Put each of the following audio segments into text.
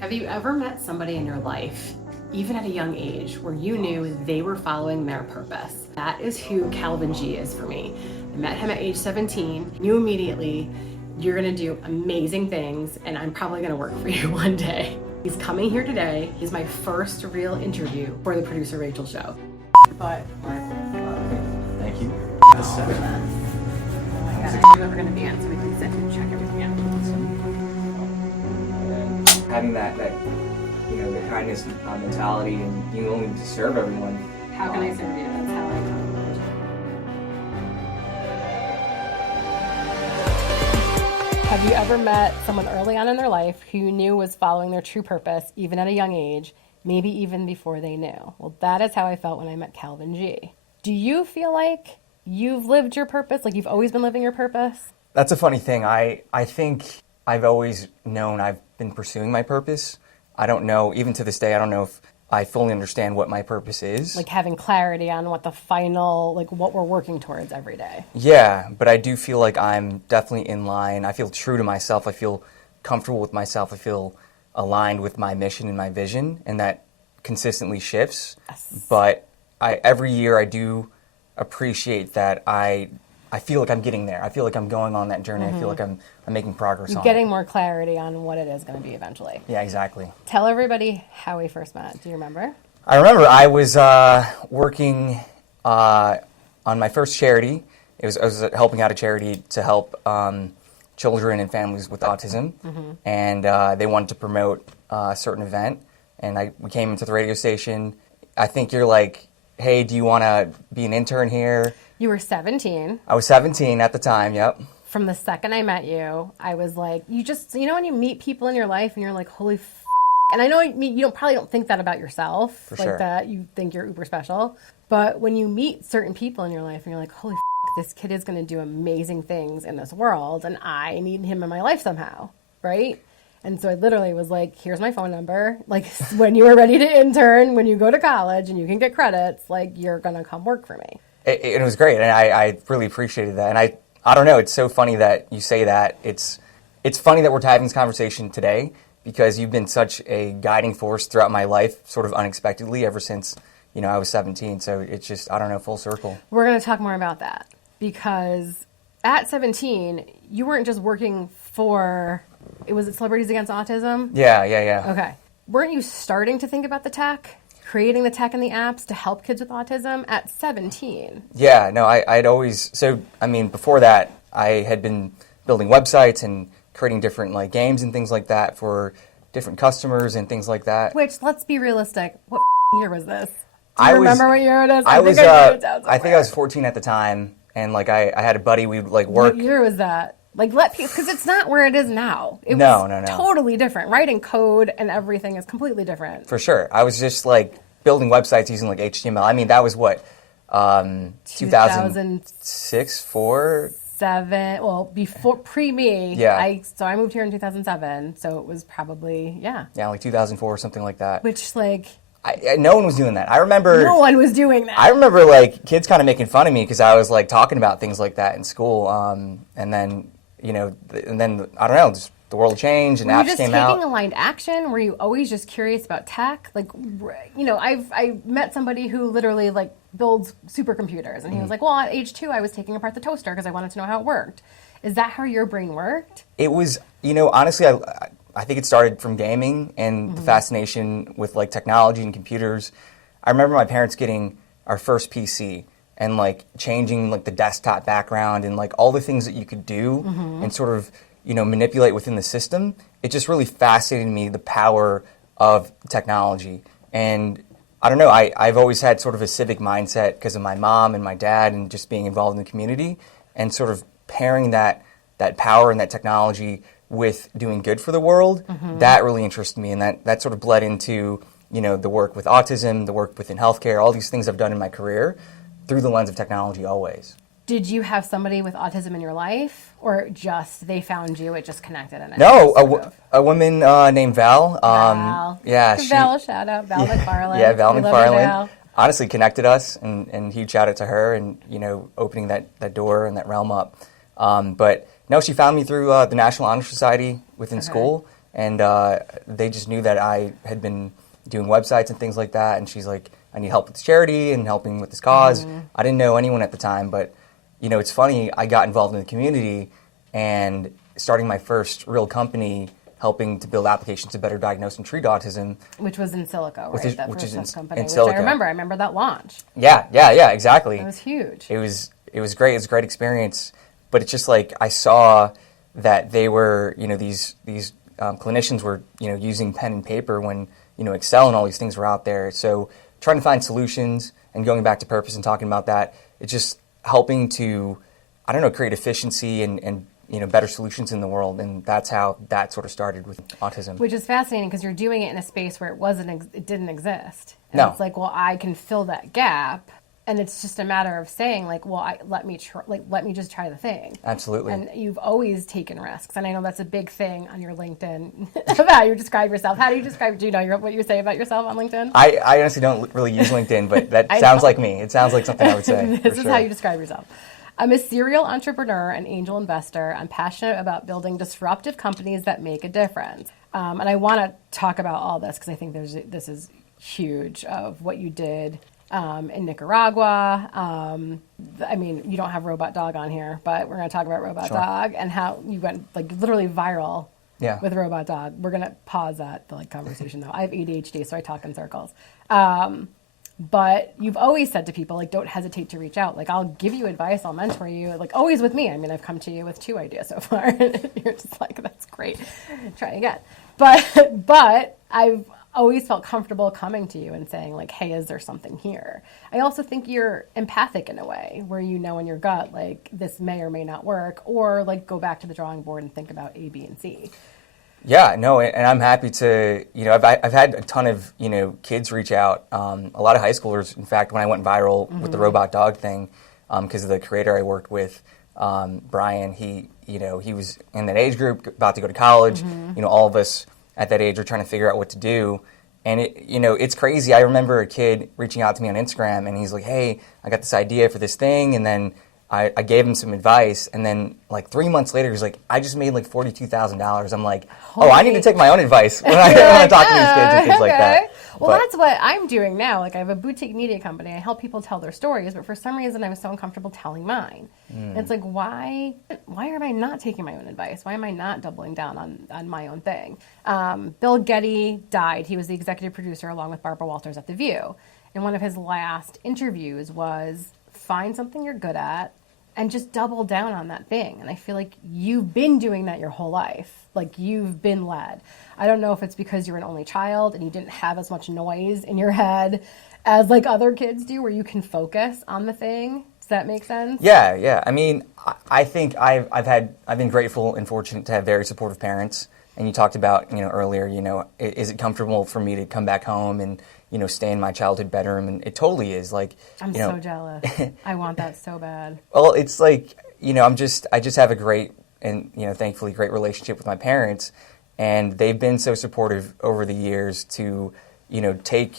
Have you ever met somebody in your life, even at a young age, where you knew they were following their purpose? That is who Calvin G is for me. I met him at age 17, knew immediately, you're gonna do amazing things and I'm probably gonna work for you one day. He's coming here today. He's my first real interview for the Producer Rachel show. But thank you. oh my God, I knew we were gonna be on, so we can sit and check everything out. Having that the kindness mentality and being willing to serve everyone. How can I serve you? That's how I come. Have you ever met someone early on in their life who you knew was following their true purpose, even at a young age, maybe even before they knew? Well, that is how I felt when I met Calvin G. Do you feel like you've lived your purpose, like you've always been living your purpose? That's a funny thing. I think I've always known I've been pursuing my purpose. I don't know, even to this day, I don't know if I fully understand what my purpose is. Like having clarity on what the final, like what we're working towards every day. Yeah, but I do feel like I'm definitely in line. I feel true to myself. I feel comfortable with myself. I feel aligned with my mission and my vision, and that consistently shifts. Yes. But every year I do appreciate that I feel like I'm getting there. I feel like I'm going on that journey. I feel like I'm making progress on it. Getting more clarity on what it is going to be eventually. Yeah, exactly. Tell everybody how we first met. Do you remember? I remember I was working on my first charity. I was helping out a charity to help children and families with autism, and they wanted to promote a certain event. And we came into the radio station. I think you're like, hey, do you want to be an intern here? You were 17. I was 17 at the time, yep. From the second I met you, I was like, you know when you meet people in your life and you're like, holy f***. And I know you probably don't think that about yourself. For like sure. that you think you're uber special. But when you meet certain people in your life and you're like, holy f***, this kid is going to do amazing things in this world and I need him in my life somehow, right? And so I literally was like, here's my phone number. Like when you are ready to intern, when you go to college and you can get credits, like you're going to come work for me. It was great, and I really appreciated that. And I don't know, it's so funny that you say that. It's funny that we're having this conversation today because you've been such a guiding force throughout my life, sort of unexpectedly, ever since I was 17. So it's just, I don't know, full circle. We're going to talk more about that because at 17, you weren't just working for, was it Celebrities Against Autism? Yeah. Okay. Weren't you starting to think about the tech? Creating the tech and the apps to help kids with autism at 17. Yeah, no, I'd always, before that, I had been building websites and creating different games and things like that for different customers and things like that. Which, let's be realistic, what year was this? Do you remember what year it is? I think I was 14 at the time, and I had a buddy, we'd work. What year was that? Because it's not where it is now. It was totally different. Writing code and everything is completely different. For sure. I was just building websites using HTML. I mean, that was what, 2006, 4? 7, well, before, pre-me. Yeah. So I moved here in 2007, so it was probably, Yeah, 2004 or something like that. Which, no one was doing that. I remember... No one was doing that. I remember, kids kind of making fun of me because I was, talking about things like that in school, and then... I don't know, just the world changed and apps came out. Were you just taking aligned action? Were you always just curious about tech? I met somebody who literally builds supercomputers, and he was like, well, at age 2, I was taking apart the toaster because I wanted to know how it worked. Is that how your brain worked? It was, honestly, I think it started from gaming and the fascination with technology and computers. I remember my parents getting our first PC. And changing the desktop background and all the things that you could do and sort of manipulate within the system. It just really fascinated me, the power of technology. And I don't know, I've always had sort of a civic mindset because of my mom and my dad and just being involved in the community and sort of pairing that power and that technology with doing good for the world. That really interested me, and that sort of bled into the work with autism, the work within healthcare, all these things I've done in my career. Through the lens of technology always. Did you have somebody with autism in your life, or just they found you, it just connected? And a woman named Val. Val. Yeah, Val, shout out, Val McFarland. Yeah, Val McFarland. Honestly connected us, and huge shout out to her and, opening that door and that realm up. But no, she found me through the National Honor Society within school, and they just knew that I had been doing websites and things like that, and she's like, I need help with this charity and helping with this cause. I didn't know anyone at the time, but it's funny, I got involved in the community and starting my first real company helping to build applications to better diagnose and treat autism. Which was in silico, right? That which is first in company, which silico. I remember that launch. Yeah, exactly. That was huge. It was great. It was a great experience, but it's just like I saw that they were, these clinicians were, using pen and paper when, Excel and all these things were out there. So trying to find solutions and going back to purpose and talking about that, it's just helping to, create efficiency and better solutions in the world, and that's how that sort of started with autism. Which is fascinating because you're doing it in a space where it didn't exist. And No. It's like, well, I can fill that gap, and it's just a matter of saying, like, well, let me just try the thing. Absolutely. And you've always taken risks, and I know that's a big thing on your LinkedIn about how you describe yourself. How do you describe? Do you know what you say about yourself on LinkedIn? I honestly don't really use LinkedIn, but that sounds like me. It sounds like something I would say. This is how you describe yourself. I'm a serial entrepreneur and angel investor. I'm passionate about building disruptive companies that make a difference. And I want to talk about all this because I think this is huge of what you did in Nicaragua. I mean, you don't have Robot Dog on here, but we're going to talk about Robot Dog and how you went like literally viral with Robot Dog. We're going to pause the conversation though. I have ADHD, so I talk in circles. But you've always said to people, like, don't hesitate to reach out. Like, I'll give you advice, I'll mentor you, like, always with me. I mean, I've come to you with 2 ideas so far. You're just like, that's great. Try again. But I've always felt comfortable coming to you and saying, like, hey, is there something here? I also think you're empathic in a way where you know in your gut, like, this may or may not work, or, like, go back to the drawing board and think about A, B, and C. Yeah, no, and I'm happy to, I've had a ton of, kids reach out, a lot of high schoolers, in fact, when I went viral with the Robot Dog thing, because of the creator I worked with, Brian, he was in that age group, about to go to college, all of us at that age are trying to figure out what to do, and it's crazy. I remember a kid reaching out to me on Instagram, and he's like, hey, I got this idea for this thing, and then I gave him some advice, and then like 3 months later, he's like, I just made like $42,000. I'm like, I need to take my own advice when I talk to these kids and things like that. Well, that's what I'm doing now. Like, I have a boutique media company. I help people tell their stories, but for some reason, I was so uncomfortable telling mine. And it's like, why am I not taking my own advice? Why am I not doubling down on my own thing? Bill Getty died. He was the executive producer along with Barbara Walters at The View. And one of his last interviews was, find something you're good at, and just double down on that thing. And I feel like you've been doing that your whole life. Like, you've been led. I don't know if it's because you're an only child and you didn't have as much noise in your head as like other kids do, where you can focus on the thing. Does that make sense? Yeah. I mean, I think I've been grateful and fortunate to have very supportive parents. And you talked about, earlier, is it comfortable for me to come back home and, stay in my childhood bedroom? And it totally is. Like, I'm so jealous. I want that so bad. Well, it's like, I just have a great and, thankfully great relationship with my parents. And they've been so supportive over the years to, take,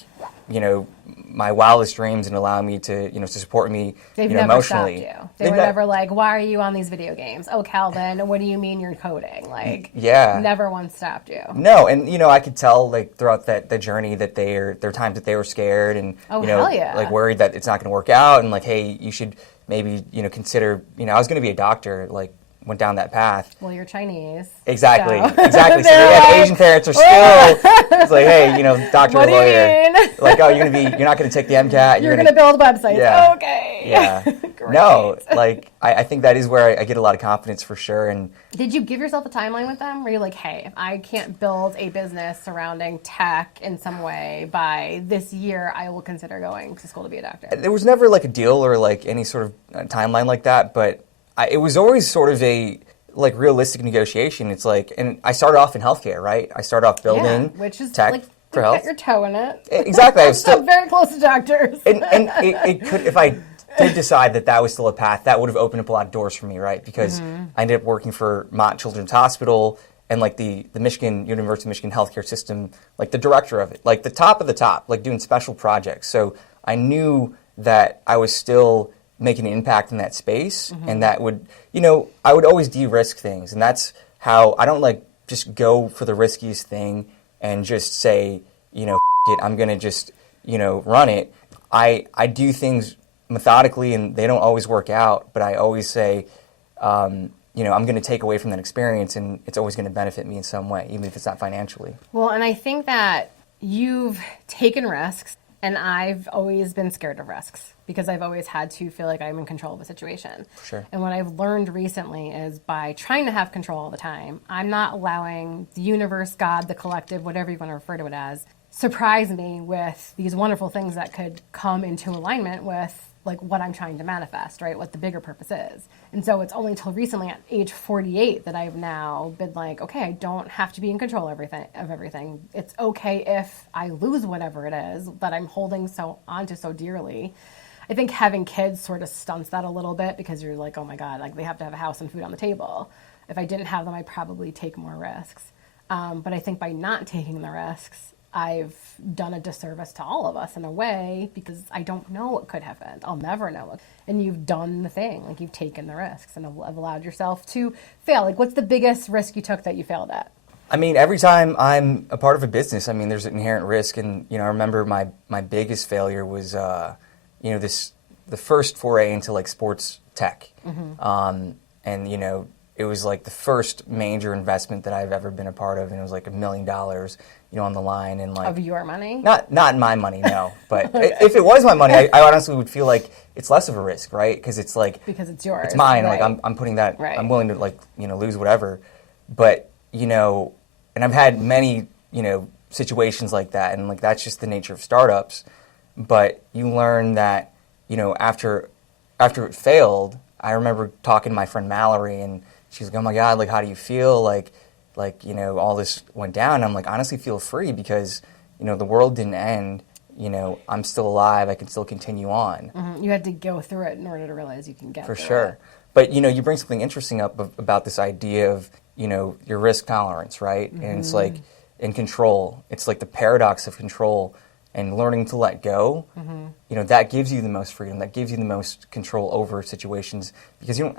my wildest dreams and allow me to, to support me, They've never emotionally. Stopped you. They were never like, why are you on these video games? Oh, Calvin, what do you mean you're coding? Like, never once stopped you. No, and, I could tell, like, throughout the journey that there are times that they were scared and, like, worried that it's not going to work out and, like, hey, you should maybe, consider, I was going to be a doctor, like, went down that path. Well, you're Chinese. Exactly. So, so Asian parents are still, it's like, hey, doctor or lawyer. Like, oh, you're not going to take the MCAT. You're going to build websites. Yeah. Okay. Yeah. No, like, I think that is where I get a lot of confidence for sure. And did you give yourself a timeline with them? Where you're like, hey, if I can't build a business surrounding tech in some way by this year, I will consider going to school to be a doctor? There was never like a deal or like any sort of timeline like that, but it was always sort of a like realistic negotiation. It's like, and I started off in healthcare, right? I started off building which is tech like, for health. Got your toe in it. Exactly. I was still very close to doctors. and it could, if I did decide that was still a path, that would have opened up a lot of doors for me, right? Because I ended up working for Mott Children's Hospital and like the University of Michigan healthcare system, like the director of it, like the top of the top, like doing special projects. So I knew that I was still making an impact in that space, and that would, I would always de-risk things, and that's how I don't like just go for the riskiest thing and just say, it, I'm going to just, run it. I do things methodically, and they don't always work out, but I always say, I'm going to take away from that experience, and it's always going to benefit me in some way, even if it's not financially. Well, and I think that you've taken risks, and I've always been scared of risks because I've always had to feel like I'm in control of a situation. Sure. And what I've learned recently is by trying to have control all the time, I'm not allowing the universe, God, the collective, whatever you want to refer to it as, surprise me with these wonderful things that could come into alignment with like what I'm trying to manifest, right? What the bigger purpose is. And so it's only until recently at age 48 that I've now been like, okay, I don't have to be in control of everything. It's okay if I lose whatever it is that I'm holding onto so dearly. I think having kids sort of stunts that a little bit because you're like, oh my God, like they have to have a house and food on the table. If I didn't have them, I'd probably take more risks. But I think by not taking the risks, I've done a disservice to all of us in a way because I don't know what could have been. I'll never know. And you've done the thing, like you've taken the risks and have allowed yourself to fail. Like what's the biggest risk you took that you failed at? I mean, every time I'm a part of a business, I mean, there's an inherent risk. And, I remember my biggest failure was, the first foray into like sports tech. Mm-hmm. And, it was like the first major investment that I've ever been a part of. And it was like $1 million, on the line. And like of your money? Not my money, no. But okay. If it was my money, I honestly would feel like it's less of a risk, right? Because it's like because it's yours, it's mine. Right. Like I'm putting that. Right. I'm willing to like lose whatever. But and I've had many situations like that, and like that's just the nature of startups. But you learn that after it failed, I remember talking to my friend Mallory, and she's like, "Oh my God, like how do you feel? Like all this went down." And I'm like, honestly, feel free because the world didn't end. I'm still alive. I can still continue on. Mm-hmm. You had to go through it in order to realize you can get for through sure. it. But you bring something interesting up about this idea of your risk tolerance, right? Mm-hmm. And it's like in control. It's like the paradox of control and learning to let go. Mm-hmm. That gives you the most freedom. That gives you the most control over situations because you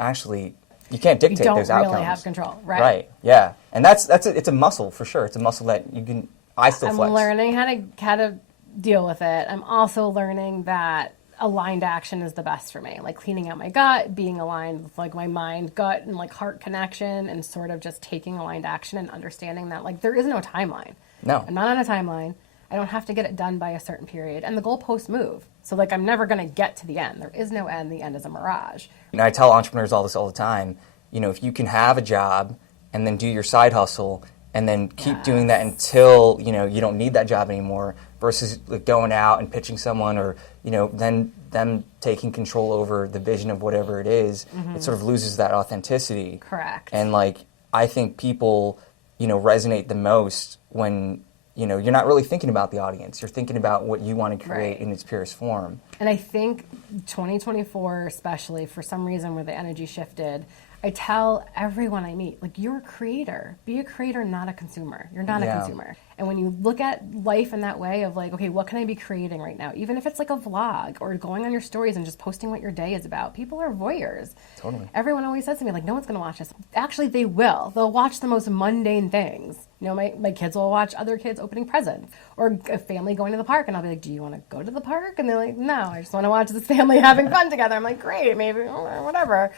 can't dictate those outcomes. You don't really have control, right? Right. Yeah, and it's a muscle for sure. It's a muscle that you can. I'm flex. Learning how to deal with it. I'm also learning that aligned action is the best for me. Like cleaning out my gut, being aligned with like my mind, gut, and like heart connection, and sort of just taking aligned action and understanding that like there is no timeline. No, I'm not on a timeline. I don't have to get it done by a certain period, and the goalposts move. So like I'm never going to get to the end. There is no end. The end is a mirage. I tell entrepreneurs all the time. If you can have a job and then do your side hustle and then keep doing that until you don't need that job anymore, versus like going out and pitching someone or then them taking control over the vision of whatever it is, it sort of loses that authenticity. Correct. And like I think people resonate the most when you're not really thinking about the audience. You're thinking about what you want to create in its purest form. And I think 2024, especially for some reason where the energy shifted, I tell everyone I meet, like, you're a creator. Be a creator, not a consumer. You're not a consumer. And when you look at life in that way of like, okay, what can I be creating right now? Even if it's like a vlog or going on your stories and just posting what your day is about, people are voyeurs. Totally. Everyone always says to me, like, no one's going to watch this. Actually, they will. They'll watch the most mundane things. My kids will watch other kids opening presents or a family going to the park. And I'll be like, do you want to go to the park? And they're like, no, I just want to watch this family having fun together. I'm like, great, maybe, or whatever.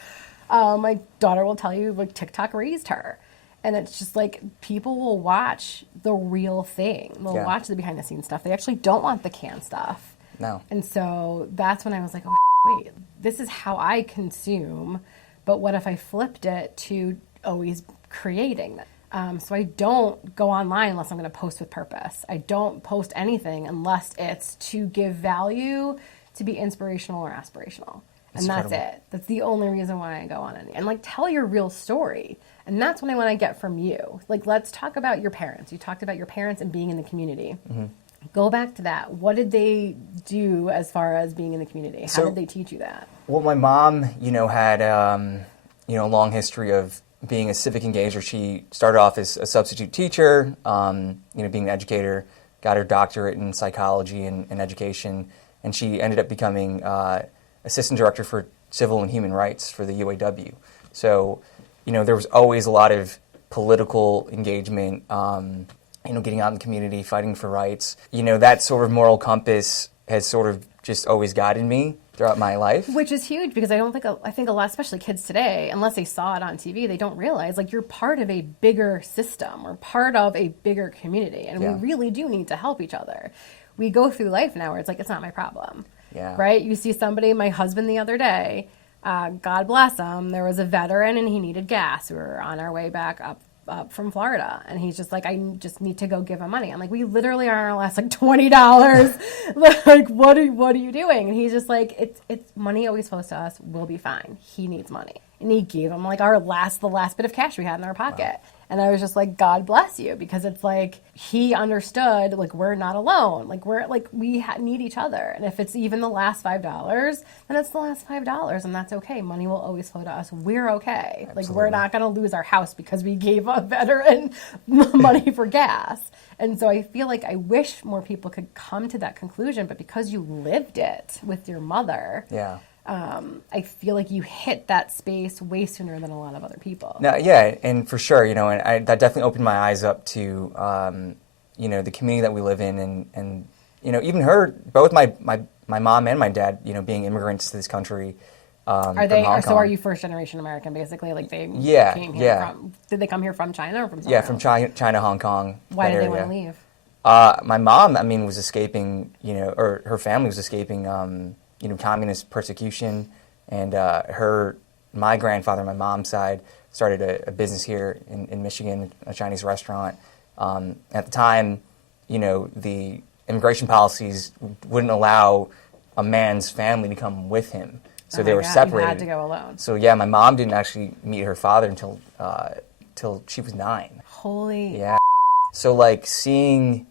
My daughter will tell you, like, TikTok raised her. And it's just like people will watch the real thing. They'll watch the behind the scenes stuff. They actually don't want the canned stuff. No. And so that's when I was like, oh, wait, this is how I consume. But what if I flipped it to always creating? So I don't go online unless I'm going to post with purpose. I don't post anything unless it's to give value, to be inspirational or aspirational. And that's it. That's the only reason why I go on it. And like, tell your real story. And that's what I want to get from you. Like, let's talk about your parents. You talked about your parents and being in the community. Mm-hmm. Go back to that. What did they do as far as being in the community? How did they teach you that? Well, my mom, had, a long history of being a civic engager. She started off as a substitute teacher, being an educator, got her doctorate in psychology and education, and she ended up becoming assistant director for civil and human rights for the UAW. So, there was always a lot of political engagement, getting out in the community, fighting for rights. That sort of moral compass has sort of just always guided me throughout my life. Which is huge because I think a lot, especially kids today, unless they saw it on TV, they don't realize like you're part of a bigger system. We're part of a bigger community, and we really do need to help each other. We go through life now where it's like, it's not my problem. Yeah. Right? You see somebody, my husband the other day, God bless him, there was a veteran and he needed gas. We were on our way back up from Florida, and he's just like, I just need to go give him money. I'm like, we literally are on our last like $20. Like, what are you doing? And he's just like, it's money always flows to us. We'll be fine. He needs money, and he gave him like the last bit of cash we had in our pocket. Wow. And I was just like, God bless you, because it's like he understood like we're not alone. Like we need each other, and if it's even the last $5, then it's the last $5, and that's okay. Money will always flow to us. We're okay. Absolutely. Like we're not going to lose our house because we gave a veteran money for gas. And so I feel like I wish more people could come to that conclusion, but because you lived it with your mother, I feel like you hit that space way sooner than a lot of other people. No, yeah, and for sure, and that definitely opened my eyes up to, the community that we live in, and even both my mom and my dad, being immigrants to this country. Are they? So are you first generation American, basically? Like they came here from? Did they come here from China or from? Yeah, from China, Hong Kong. Why did they want to leave? My mom, was escaping, or her family was escaping, communist persecution, and my grandfather, my mom's side, started a business here in Michigan, a Chinese restaurant. At the time, the immigration policies wouldn't allow a man's family to come with him, so they were separated. You had to go alone. So yeah, my mom didn't actually meet her father until she was 9. Holy. Yeah. So like seeing,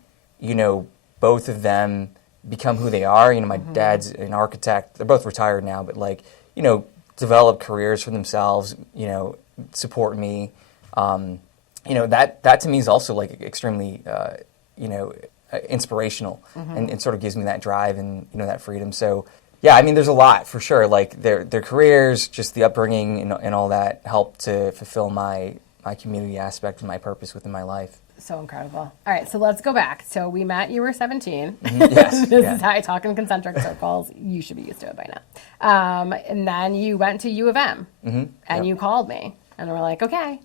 both of them become who they are. My dad's an architect. They're both retired now, but develop careers for themselves. Support me. That to me is also like extremely, inspirational, and sort of gives me that drive and that freedom. So yeah, there's a lot for sure. Like their careers, just the upbringing and all that helped to fulfill my community aspect and my purpose within my life. So incredible. All right, so let's go back. So we met, you were 17. Yes. This is how I talk in concentric circles. You should be used to it by now. And then you went to U of M, and you called me. And we're like, okay,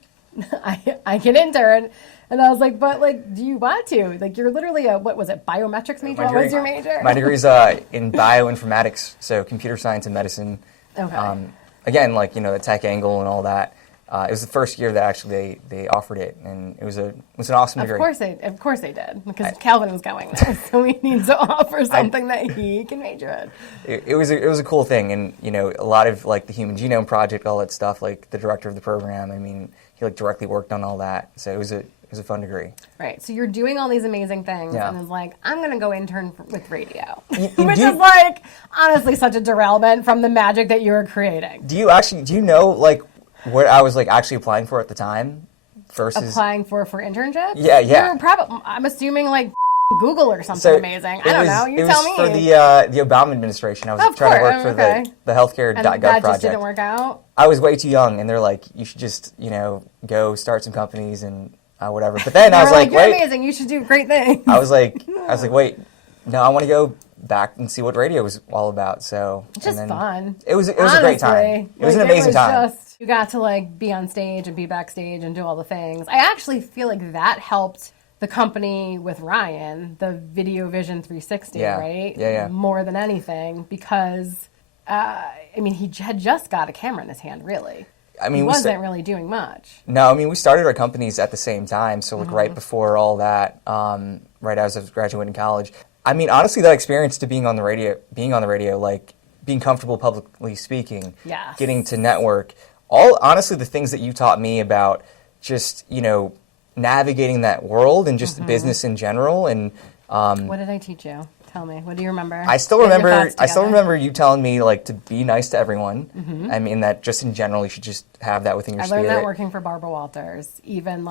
I can intern. And I was like, but do you want to? Like, you're literally what was it, biometrics major? What was your major? My degree is in bioinformatics, so computer science and medicine. Okay. Again, the tech angle and all that. It was the first year that actually they offered it, and it was an awesome degree. Of course they did, because Calvin was going there, so we need to offer something that he can major in. It was a cool thing, and a lot of the Human Genome Project, all that stuff. The director of the program, he directly worked on all that, so it was a fun degree. Right, so you're doing all these amazing things, and it's like, I'm going to go intern with radio, which is honestly such a derailment from the magic that you were creating. Do you know what I was actually applying for at the time versus applying for internships? Yeah. I'm assuming Google or something amazing. I don't know. You tell me. It was for the Obama administration. I was trying to work for the healthcare.gov project. That just didn't work out? I was way too young, and they're like, you should just go start some companies and whatever. But then I was like, you're wait, amazing. You should do great things. I was like, wait, no, I want to go back and see what radio was all about. So it's just fun. It was a great time. It was an amazing time. You got to be on stage and be backstage and do all the things. I actually feel like that helped the company with Ryan, the Video Vision 360, right? Yeah. More than anything, because he had just got a camera in his hand, really. He wasn't really doing much. No, we started our companies at the same time, so right before all that, right as I was graduating college. Honestly, that experience to being on the radio, being comfortable publicly speaking, getting to network, honestly, the things that you taught me about just, navigating that world and just business in general. And what did I teach you? Tell me. What do you remember? I still remember you telling me to be nice to everyone. That just in general you should just have that within your spirit. I learned that working for Barbara Walters. Even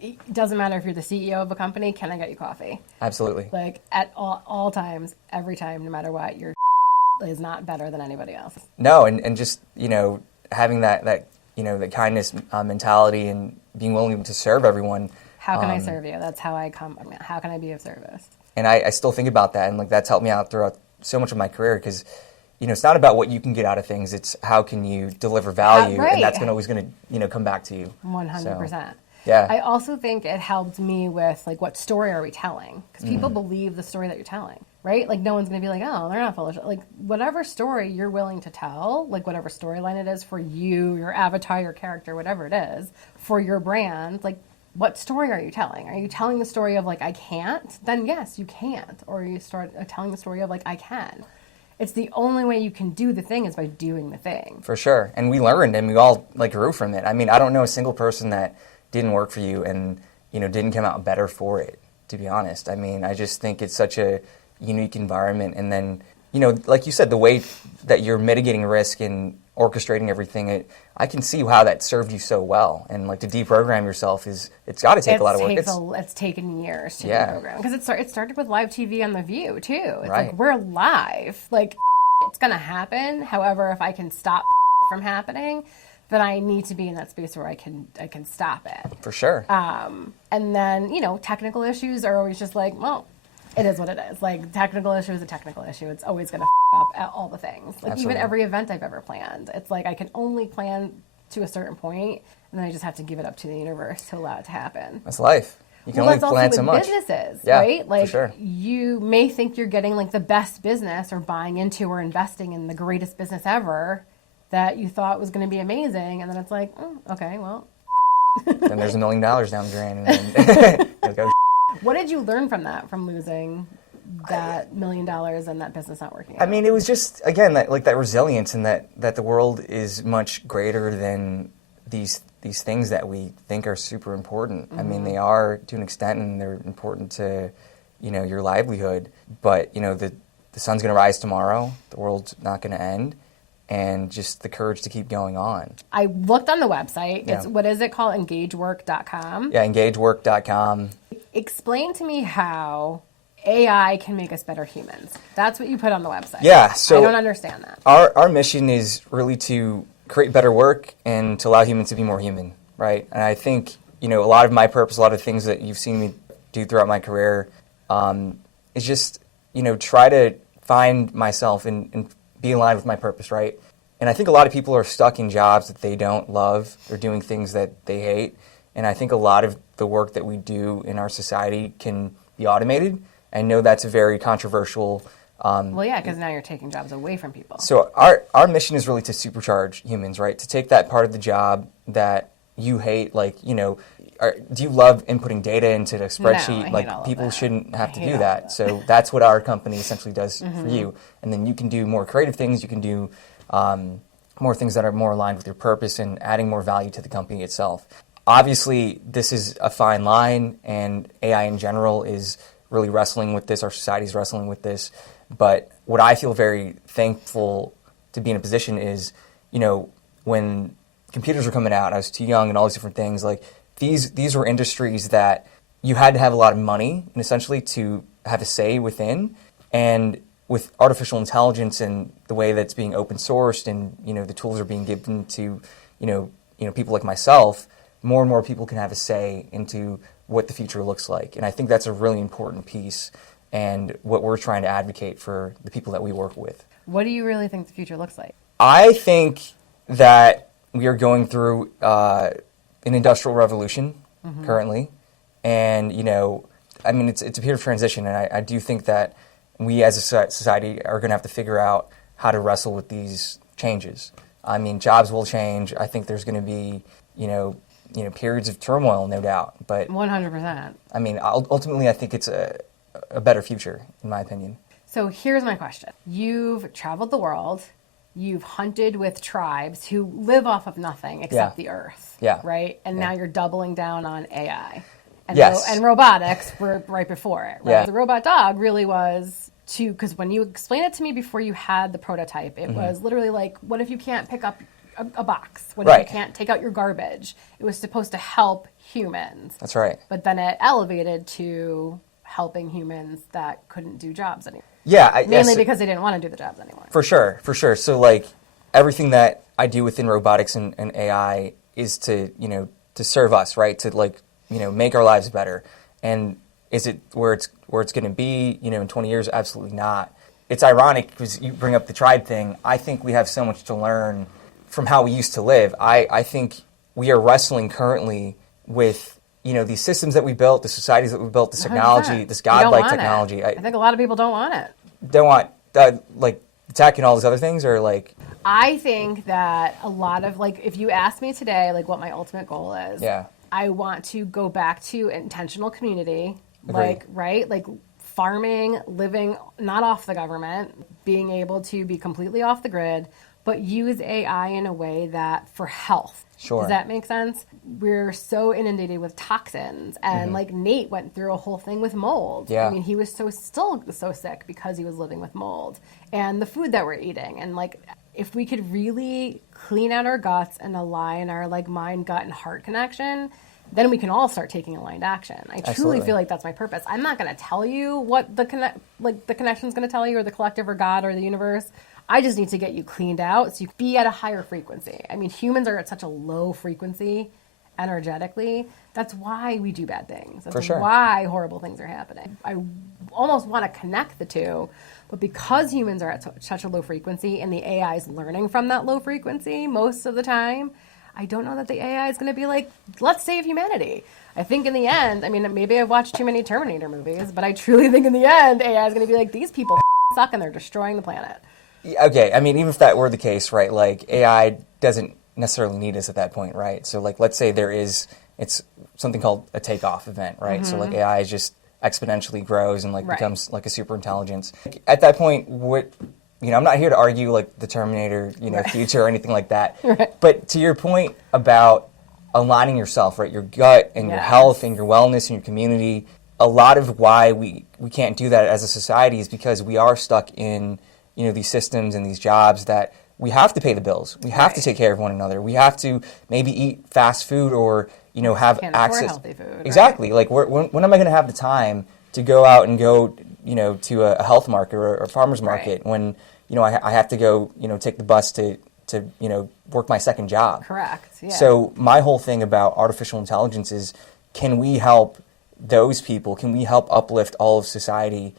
it doesn't matter if you're the CEO of a company, can I get you coffee? Absolutely. At all times, every time, no matter what, your is not better than anybody else. No, and just having that the kindness mentality and being willing to serve everyone. How can I serve you? That's how I come. I mean, how can I be of service? And I still think about that, and like that's helped me out throughout so much of my career because, it's not about what you can get out of things. It's how can you deliver value, Right. and that's always going to, come back to you. 100%. So, yeah. I also think it helped me with like, what story are we telling? Because people believe the story that you're telling, right? Like no one's going to be like, oh, they're not full of shit. Like whatever story you're willing to tell, like whatever storyline it is for you, your avatar, your character, whatever it is, for your brand, like what story are you telling? Are you telling the story of like, I can't? Then yes, you can't. Or you start telling the story of like, I can. It's the only way you can do the thing is by doing the thing. For sure. And we learned and we all like grew from it. I mean, I don't know a single person that didn't work for you and, didn't come out better for it, to be honest. I mean, I just think it's such a unique environment. And then, like you said, the way that you're mitigating risk and orchestrating everything, I can see how that served you so well. And like to deprogram yourself it's got to take a lot of work. It's taken years to Yeah. deprogram. Because it started with live TV on The View, too. It's Right. like, we're live. Like, it's going to happen. However, if I can stop from happening, then I need to be in that space where I can stop it. For sure. And then, technical issues are always just like, well, it is what it is. Like, technical issue is a technical issue. It's always going to up at all the things. Like, Absolutely. even every event I've ever planned. It's like I can only plan to a certain point, and then I just have to give it up to the universe to allow it to happen. That's life. You can only that's plan also so with much. businesses, Yeah, right? Like, for sure. you may think you're getting like the best business or buying into or investing in the greatest business ever that you thought was going to be amazing, and then it's like, oh, okay, well. Then there's $1 million down the drain. And then like, oh, What did you learn from that, from losing that $1 million and that business not working out? I mean, it was just, again, that resilience and that the world is much greater than these things that we think are super important. I mean, they are to an extent, and they're important to, your livelihood. But, the sun's going to rise tomorrow. The world's not going to end. And just the courage to keep going on. I looked on the website. Yeah. It's, what is it called? Engagework.com. Yeah, engagework.com. Explain to me how AI can make us better humans. That's what you put on the website. Yeah, so I don't understand that. Our mission is really to create better work and to allow humans to be more human, right? And I think, a lot of my purpose, a lot of things that you've seen me do throughout my career is just, try to find myself and be aligned with my purpose, right? And I think a lot of people are stuck in jobs that they don't love. They're doing things that they hate. And I think a lot of the work that we do in our society can be automated. I know that's a very controversial. Well, yeah, because now you're taking jobs away from people. So our mission is really to supercharge humans, right? To take that part of the job that you hate, like, do you love inputting data into the spreadsheet? I hate all of People that. shouldn't have I to hate do all that. of So that's what our company essentially does for you. And then you can do more creative things. You can do more things that are more aligned with your purpose and adding more value to the company itself. Obviously, this is a fine line, and AI in general is really wrestling with this. Our society is wrestling with this. But what I feel very thankful to be in a position is, when computers were coming out, I was too young and all these different things, like these were industries that you had to have a lot of money, and essentially to have a say within. And with artificial intelligence and the way that's being open sourced and, the tools are being given to, people like myself, more and more people can have a say into what the future looks like. And I think that's a really important piece and what we're trying to advocate for the people that we work with. What do you really think the future looks like? I think that we are going through an industrial revolution currently. And, it's a period of transition. And I do think that we as a society are going to have to figure out how to wrestle with these changes. I mean, jobs will change. I think there's going to be, periods of turmoil, no doubt. But 100%. I mean, ultimately, I think it's a better future, in my opinion. So here's my question. You've traveled the world. You've hunted with tribes who live off of nothing except the earth. Yeah. Right? And now you're doubling down on AI. And, Yes. and robotics were right before it. Right? Yeah. The robot dog really was because when you explained it to me before you had the prototype, it was literally like, what if you can't pick up a box? What if you can't take out your garbage? It was supposed to help humans. That's right. But then it elevated to helping humans that couldn't do jobs anymore. Yeah. Mainly because they didn't want to do the jobs anymore. For sure. So, like, everything that I do within robotics and AI is to, to serve us, right? To like, make our lives better. And is it where it's going to be, in 20 years? Absolutely not. It's ironic because you bring up the tribe thing. I think we have so much to learn from how we used to live. I think we are wrestling currently with, these systems that we built, the societies that we built, this technology, 100%. this godlike technology. I think a lot of people don't want it. Don't want, like, attacking all these other things, or like... I think that a lot of, like, if you ask me today, like, what my ultimate goal is, Yeah. I want to go back to intentional community, Agreed. like, right? Like, farming, living not off the government, being able to be completely off the grid, but use AI in a way that for health. Sure. Does that make sense? We're so inundated with toxins, and like Nate went through a whole thing with mold. Yeah. I mean, he was still so sick because he was living with mold, and the food that we're eating, and like, if we could really clean out our guts and align our like mind, gut, and heart connection, then we can all start taking aligned action. I truly Absolutely. feel like that's my purpose. I'm not going to tell you what the connection is going to tell you, or the collective, or God, or the universe. I just need to get you cleaned out so you can be at a higher frequency. I mean, humans are at such a low frequency energetically. That's why we do bad things. That's For sure. why horrible things are happening. I almost want to connect the two, but because humans are at such a low frequency and the AI is learning from that low frequency most of the time, I don't know that the AI is going to be like, let's save humanity. I think in the end, I mean, maybe I've watched too many Terminator movies, but I truly think in the end, AI is going to be like, these people suck and they're destroying the planet. Okay, I mean, even if that were the case, right, like, AI doesn't necessarily need us at that point, right? So, like, let's say it's something called a takeoff event, right? So, like, AI just exponentially grows and, like, Right. becomes, like, a super intelligence. At that point, I'm not here to argue, like, the Terminator, future or anything like that. Right. But to your point about aligning yourself, right, your gut and your Yes. health and your wellness and your community, a lot of why we can't do that as a society is because we are stuck in these systems and these jobs that we have to pay the bills. We have to take care of one another. We have to maybe eat fast food or, have Can't afford access. healthy food, right? Exactly. Like, when am I going to have the time to go out and go, to a health market or a farmer's market Right. when, I have to go, take the bus to work my second job. Correct. Yeah. So my whole thing about artificial intelligence is, can we help those people? Can we help uplift all of society,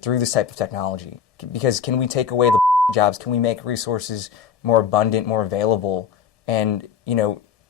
through this type of technology? Because can we take away the jobs? Can we make resources more abundant, more available? And,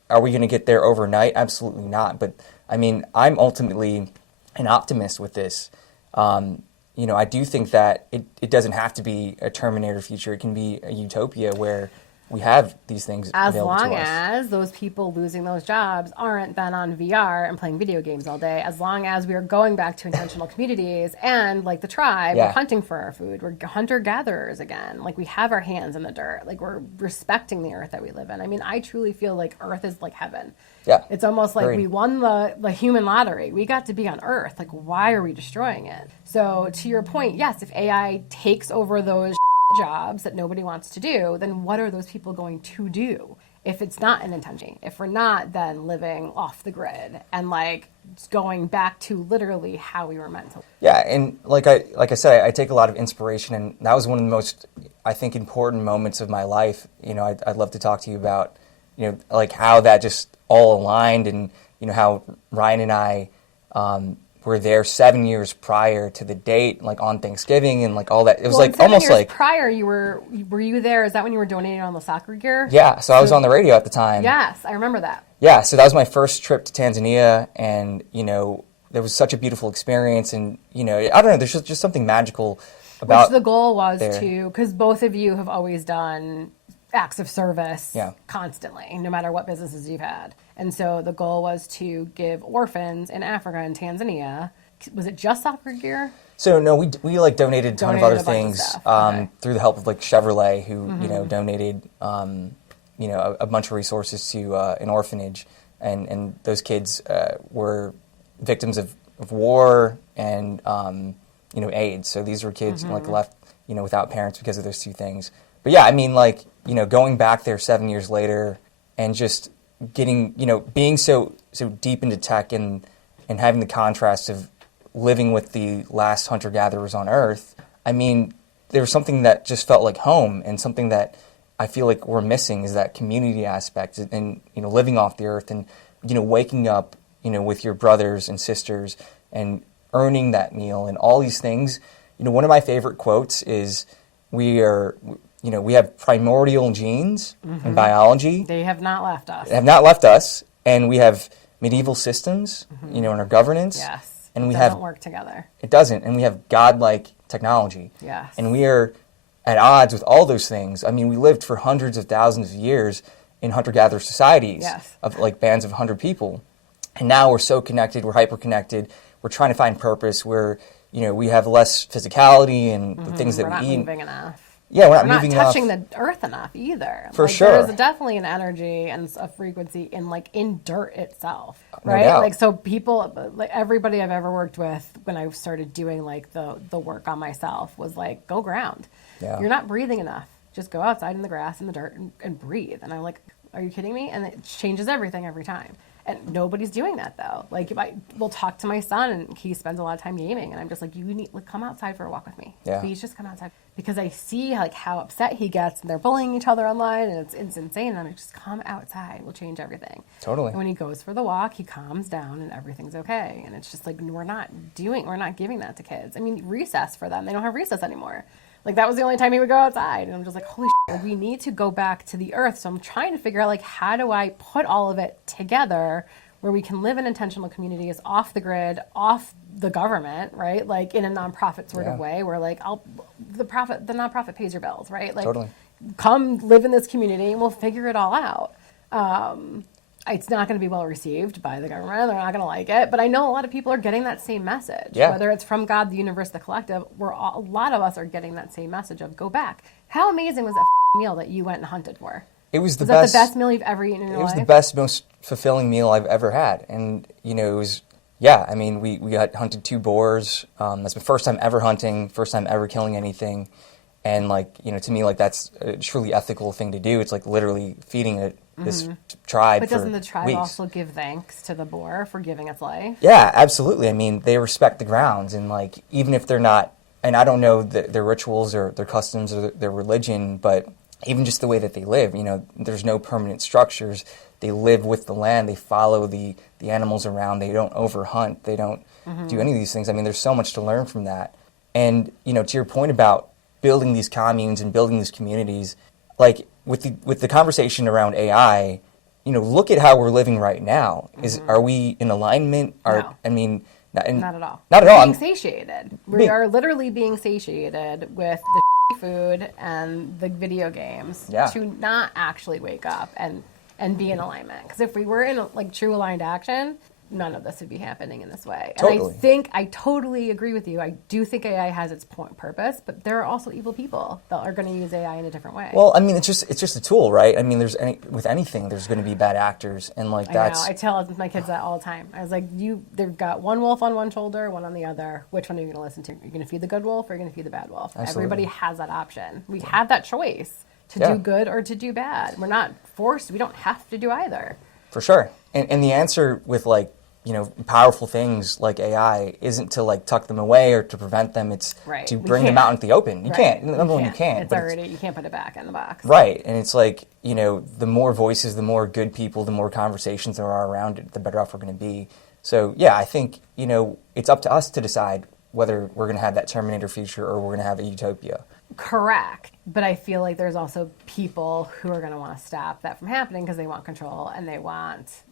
are we going to get there overnight? Absolutely not. But, I mean, I'm ultimately an optimist with this. I do think that it doesn't have to be a Terminator future. It can be a utopia where we have these things as available long to us. as those people losing those jobs aren't then on VR and playing video games all day, as long as we are going back to intentional communities and like the tribe, Yeah. we're hunting for our food, we're hunter-gatherers again, like we have our hands in the dirt, like we're respecting the earth that we live in. I mean, I truly feel like earth is like heaven. Yeah. It's almost like Agreed. we won the human lottery. We got to be on earth. Like, why are we destroying it? So to your point, yes, if AI takes over those jobs that nobody wants to do, then what are those people going to do? If it's not an intention, if we're not then living off the grid and like going back to literally how we were meant to. Yeah, and like I said, I take a lot of inspiration, and that was one of the most, I think, important moments of my life. I'd love to talk to you about, like how that just all aligned, and how Ryan and I were there 7 years prior to the date, like on Thanksgiving and like all that. It was like almost like prior. Were you there? Is that when you were donating on the soccer gear? Yeah, so I was on the radio at the time. Yes, I remember that. Yeah, so that was my first trip to Tanzania, and there was such a beautiful experience, and I don't know, there's just something magical about. Which the goal was there. because both of you have always done acts of service Yeah. constantly, no matter what businesses you've had. And so the goal was to give orphans in Africa and Tanzania. Was it just soccer gear? So no, we like donated a ton of Donated other a bunch of things stuff. Okay. through the help of like Chevrolet, who donated a bunch of resources to an orphanage, and those kids were victims of war and AIDS. So these were kids like left without parents because of those two things. But yeah, I mean, like going back there 7 years later and just getting being so deep into tech and having the contrast of living with the last hunter-gatherers on Earth, I mean, there was something that just felt like home, and something that I feel like we're missing is that community aspect and, living off the earth and, waking up, with your brothers and sisters and earning that meal and all these things. One of my favorite quotes is we have primordial genes in biology. They have not left us. They have not left us. And we have medieval systems, in our governance. Yes. And we doesn't work together. It doesn't. And we have godlike technology. Yes. And we are at odds with all those things. I mean, we lived for hundreds of thousands of years in hunter-gatherer societies of like bands of 100 people. And now we're so connected, we're hyper-connected, we're trying to find purpose, we have less physicality and the things that we eat. We're not moving enough. Yeah, we're not moving touching enough. the earth enough either. For sure. There's definitely an energy and a frequency in dirt itself, No right? doubt. So people, everybody I've ever worked with when I started doing the work on myself was like, go ground. Yeah. You're not breathing enough. Just go outside in the grass and the dirt and breathe. And I'm like, are you kidding me? And it changes everything every time. And nobody's doing that though. Like we'll talk to my son and he spends a lot of time gaming and I'm just like, you need to come outside for a walk with me. Yeah. Please just come outside. Because I see how upset he gets and they're bullying each other online and it's insane. And I'm like, just come outside. We'll change everything. Totally. And when he goes for the walk, he calms down and everything's okay. And it's just like, we're not giving that to kids. I mean, recess for them. They don't have recess anymore. Like that was the only time he would go outside. And I'm just like, holy shit, we need to go back to the earth. So I'm trying to figure out like, how do I put all of it together where we can live in intentional communities off the grid, off the government, right? Like in a nonprofit sort of way where like the nonprofit pays your bills, right? Like Totally. Come live in this community and we'll figure it all out. It's not going to be well received by the government. They're not going to like it. But I know a lot of people are getting that same message. Yeah. Whether it's from God, the universe, the collective, a lot of us are getting that same message of go back. How amazing was that meal that you went and hunted for? It was Was that the best meal you've ever eaten in your life? It was the best, most fulfilling meal I've ever had. And, it was, I mean, we got hunted 2 boars. That's my first time ever hunting, first time ever killing anything. And, to me, that's a truly ethical thing to do. It's like literally feeding this tribe But doesn't the tribe weeks. also give thanks to the boar for giving its life? Yeah, absolutely. I mean, they respect the grounds. And, even if they're not, and I don't know their rituals or their customs or their religion, but even just the way that they live, there's no permanent structures. They live with the land. They follow the animals around. They don't overhunt. They don't do any of these things. I mean, there's so much to learn from that. And, to your point about building these communes and building these communities, with the conversation around AI, look at how we're living right now. Are we in alignment? No. I mean, Not at all. Not at all. Being satiated. We are literally being satiated with the food and the video games to not actually wake up and be in alignment. Because if we were in true aligned action, none of this would be happening in this way. Totally. And I totally agree with you. I do think AI has its purpose, but there are also evil people that are going to use AI in a different way. Well, I mean, it's just a tool, right? I mean, with anything, there's going to be bad actors, and that's. I tell my kids that all the time. I was like, they've got one wolf on one shoulder, one on the other. Which one are you going to listen to? You're going to feed the good wolf, or you're going to feed the bad wolf? Absolutely. Everybody has that option. We have that choice to do good or to do bad. We're not forced. We don't have to do either. For sure, and the answer with powerful things like AI isn't to tuck them away or to prevent them. It's to bring them out into the open. You can't. Number one, you can't. It's already, you can't put it back in the box. Right. And it's the more voices, the more good people, the more conversations there are around it, the better off we're going to be. So, yeah, I think, it's up to us to decide whether we're going to have that Terminator future or we're going to have a utopia. Correct. But I feel like there's also people who are going to want to stop that from happening because they want control and they want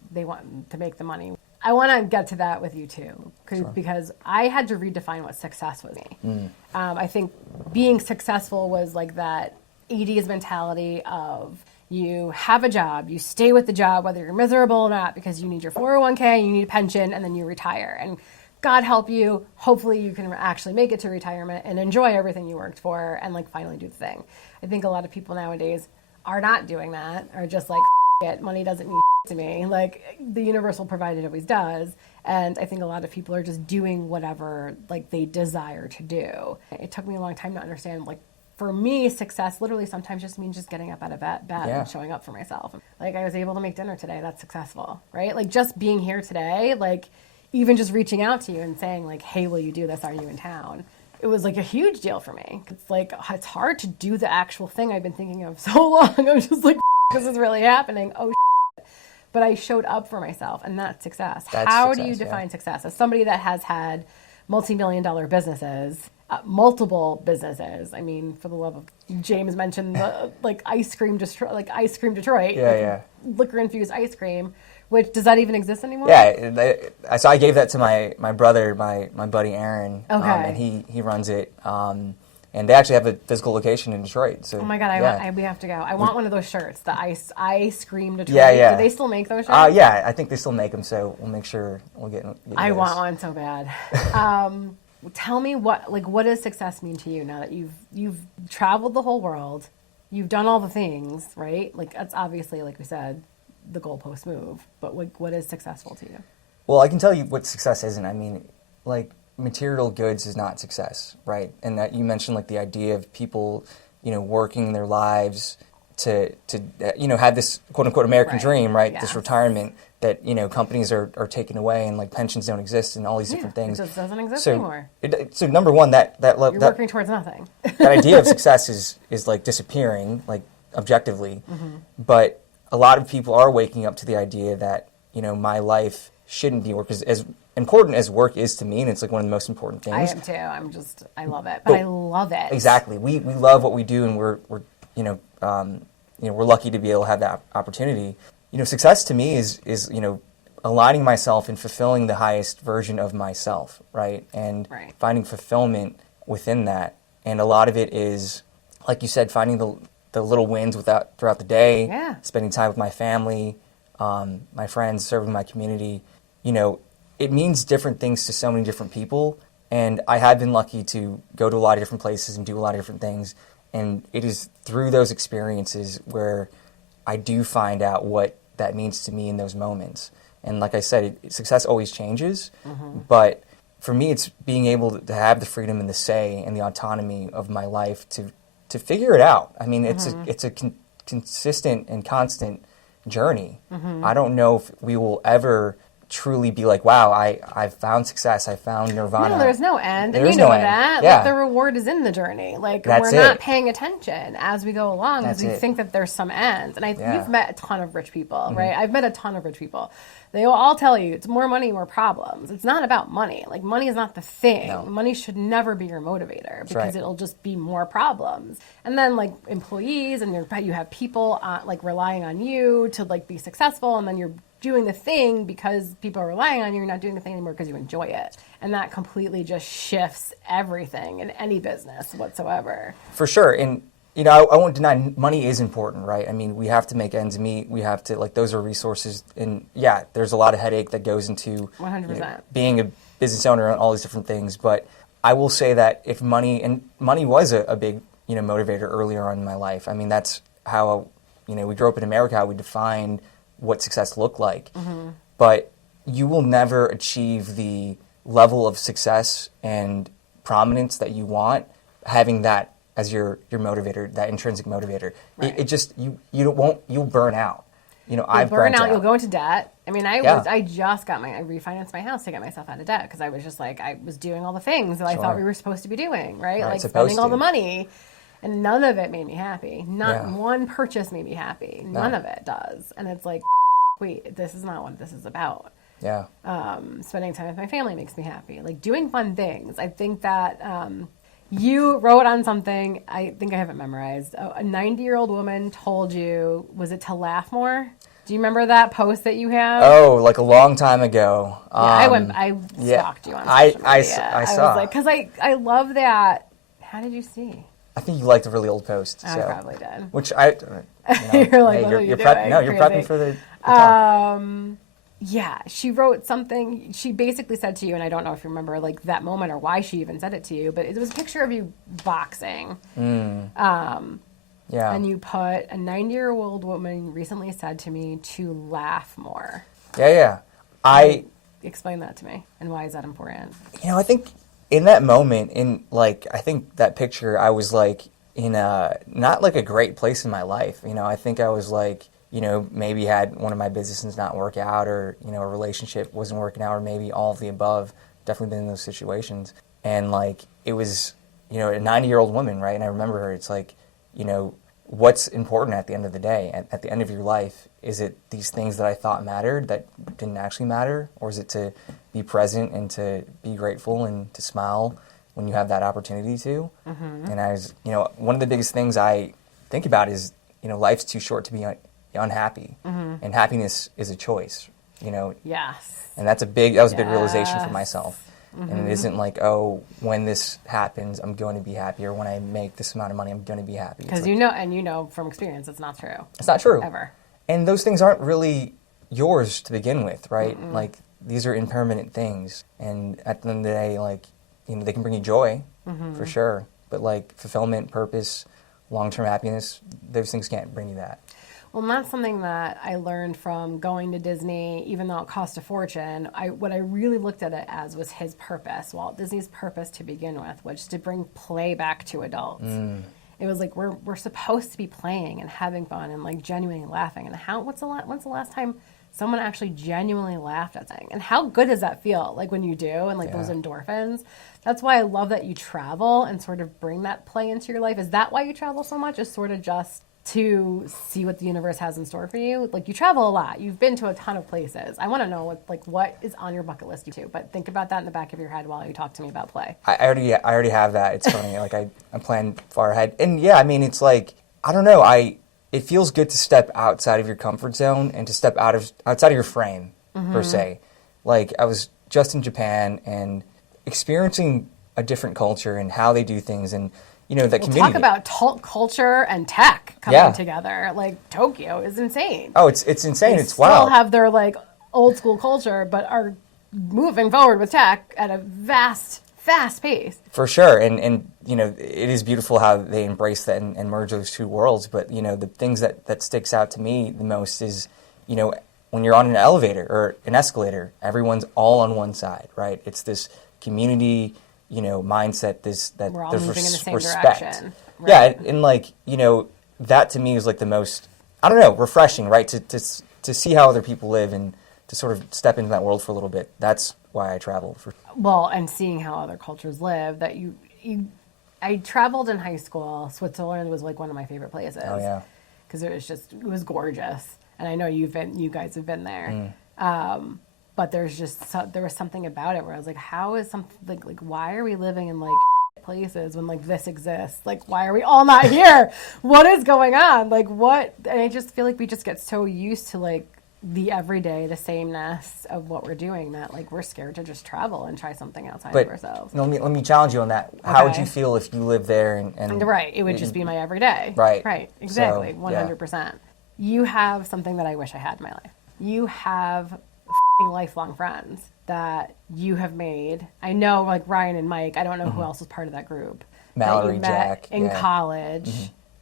to make the money. I want to get to that with you too, because I had to redefine what success was me. I think being successful was that 80s mentality of you have a job, you stay with the job whether you're miserable or not because you need your 401k, you need a pension, and then you retire. And God help you, hopefully you can actually make it to retirement and enjoy everything you worked for and finally do the thing. I think a lot of people nowadays are not doing that, are just it, money doesn't mean to me. The universe will provide, it always does. And I think a lot of people are just doing whatever they desire to do. It took me a long time to understand, for me, success literally sometimes just means just getting up out of bed and showing up for myself. I was able to make dinner today. That's successful, right? Just being here today, even just reaching out to you and saying hey, will you do this? Are you in town? it was like a huge deal for me. It's like, it's hard to do the actual thing I've been thinking of so long. I was just like, this is really happening. Oh, but I showed up for myself, and that's success. How do you define success? As somebody that has had multi-million-dollar businesses, multiple businesses. I mean, for the love of, James mentioned the ice cream Detroit, liquor infused ice cream. Which, does that even exist anymore? Yeah, so I gave that to my brother, my buddy Aaron, and he runs it. And they actually have a physical location in Detroit. So, oh my God, we have to go. I want one of those shirts, the ice cream Detroit. Yeah. Do they still make those shirts? Yeah, I think they still make them, so we'll make sure we'll get I want one so bad. Tell me what does success mean to you now that you've traveled the whole world, you've done all the things, right? Like, that's obviously, like we said, the goalpost move, but what is successful to you? Well, I can tell you what success isn't. I mean, like, material goods is not success, right? And that you mentioned, like, the idea of people, working their lives to have this quote unquote American dream, right? Yeah. This retirement that, companies are taking away, and like pensions don't exist and all these different things. It just doesn't exist anymore. So number one, you're working towards nothing. That idea of success is like disappearing, like objectively. Mm-hmm. But a lot of people are waking up to the idea that, my life shouldn't be work. As important as work is to me, and it's like one of the most important things. I am too. I love it. But I love it. Exactly. We love what we do, and we're lucky to be able to have that opportunity. Success to me is aligning myself and fulfilling the highest version of myself, right? And finding fulfillment within that. And a lot of it is, like you said, finding the little wins throughout the day, spending time with my family, my friends, serving my community. It means different things to so many different people, and I have been lucky to go to a lot of different places and do a lot of different things, and it is through those experiences where I do find out what that means to me in those moments. And like I said, success always changes, but for me it's being able to have the freedom and the say and the autonomy of my life to figure it out. I mean, it's a consistent and constant journey. I don't know if we will ever truly be like, wow, I've found success, I found nirvana. No, there's no end. There and is no end. That. Yeah. Like, the reward is in the journey. Like, That's we're not it. paying attention as we go along because we think that there's some end. And you've met a ton of rich people, right? I've met a ton of rich people. They will all tell you it's more money, more problems. It's not about money. Like, money is not the thing. No. Money should never be your motivator because it'll just be more problems. And then, like, employees and you have people relying on you to be successful, and then you're doing the thing because people are relying on you. You're not doing the thing anymore because you enjoy it. And that completely just shifts everything in any business whatsoever. For sure. And, I won't deny money is important, right? I mean, we have to make ends meet. We have to, those are resources. And there's a lot of headache that goes into 100%. Being a business owner and all these different things. But I will say that if money was a big, motivator earlier on in my life. I mean, that's how, we grew up in America, how we defined what success looked like. But you will never achieve the level of success and prominence that you want having that as your motivator, that intrinsic motivator. Right. It just, you'll burn out. I've burnt out. You'll go into debt. I mean, I refinanced my house to get myself out of debt because I was just I was doing all the things that I thought we were supposed to be doing, right? Spending all the money. And none of it made me happy. Not one purchase made me happy. None of it does. And it's wait, this is not what this is about. Yeah. Spending time with my family makes me happy. Doing fun things. I think that you wrote on something, I think I have it memorized. A 90-year-old woman told you, was it to laugh more? Do you remember that post that you have? Oh, a long time ago. I stalked you on social media. I saw. Because I love that. How did you see? I think you liked a really old post. I probably did. Which you're like, hey, you're prepping for the talk. Yeah, she wrote something. She basically said to you, and I don't know if you remember that moment or why she even said it to you, but it was a picture of you boxing. Yeah. And you put, a 90-year-old woman recently said to me to laugh more. Yeah. Explain that to me, and why is that important? I think in that moment, I think that picture, I was in not a great place in my life. I think I was maybe had one of my businesses not work out, or, a relationship wasn't working out, or maybe all of the above. Definitely been in those situations. and like it was, you know, a 90-year-old woman, right? And I remember her. It's like, you know, what's important at the end of the day, at the end of your life? Is it these things that I thought mattered that didn't actually matter, or is it to be present and to be grateful and to smile when you have that opportunity to? And I was, you know, one of the biggest things I think about is, you know, life's too short to be unhappy, and happiness is a choice, you know. Yes. And that was a big realization for myself. And it isn't like, oh, when this happens, I'm going to be happy, or when I make this amount of money, I'm going to be happy. Because like, you know from experience, it's not true. it's not true. Ever. And those things aren't really yours to begin with, right? Like, these are impermanent things. And at the end of the day, like, you know, they can bring you joy, for sure. But, like, fulfillment, purpose, long-term happiness, those things can't bring you that. Well, and that's something that I learned from going to Disney, even though it cost a fortune. What I really looked at it as was his purpose. Walt Disney's purpose to begin with was to bring play back to adults. It was like we're supposed to be playing and having fun and like genuinely laughing. And when's the last time someone actually genuinely laughed at something? And how good does that feel? Like when you do, and like those endorphins. That's why I love that you travel and sort of bring that play into your life. Is that why you travel so much? Is sort of just to see what the universe has in store for you? Like, you travel a lot. You've been to a ton of places. I want to know what is on your bucket list too. But think about that in the back of your head while you talk to me about play. I already have that. It's funny. Like, I plan far ahead. And yeah, I mean, it's like, I don't know. It feels good to step outside of your comfort zone and to step outside of your frame, per se. Like, I was just in Japan and experiencing a different culture and how they do things, and you know, that community. Talk about culture and tech coming together. Like, Tokyo is insane. Oh, it's insane. It's wild. They still have their like old school culture, but are moving forward with tech at a fast pace. For sure, and you know, it is beautiful how they embrace that and merge those two worlds. But you know, the things that sticks out to me the most is, you know, when you're on an elevator or an escalator, everyone's all on one side, right? It's this community, you know, mindset, that we're all there's moving in the same respect. direction. Right. Yeah, and like, you know, that to me is like the most, I don't know, refreshing, right? To see how other people live and to sort of step into that world for a little bit. That's why I travel. Well, and seeing how other cultures live, I traveled in high school. Switzerland was like one of my favorite places. Oh yeah. Because it was gorgeous. And I know you guys have been there. But there was something about it where I was like, how is something like why are we living in like places when like this exists? Like, why are we all not here? What is going on? Like, what? And I just feel like we just get so used to like the everyday, the sameness of what we're doing that like we're scared to just travel and try something outside of ourselves. Let me challenge you on that. Okay. How would you feel if you lived there and right? It would just be my everyday. Right. Exactly. So, 100%. You have something that I wish I had in my life. You have lifelong friends that you have made. I know, like Ryan and Mike. I don't know who else was part of that group. Mallory, that you met Jack, in college.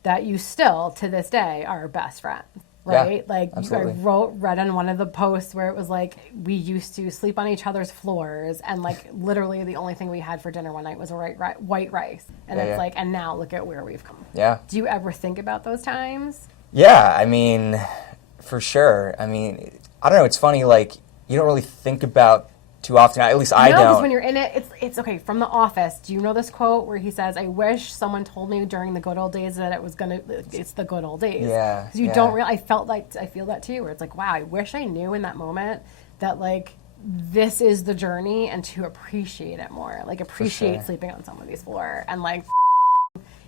That you still to this day are best friends. Right? Yeah, like absolutely. I read on one of the posts where it was like we used to sleep on each other's floors, and like literally the only thing we had for dinner one night was a white rice. And it's like, and now look at where we've come. Yeah. Do you ever think about those times? Yeah, I mean, for sure. I mean, I don't know. It's funny, like, you don't really think about too often. At least I don't. No, because when you're in it, it's okay. From The Office, do you know this quote where he says, "I wish someone told me during the good old days that it's the good old days." Yeah. Because you don't realize. I feel that too, where it's like, wow, I wish I knew in that moment that like this is the journey, and to appreciate it more. Like appreciate sleeping on somebody's floor and like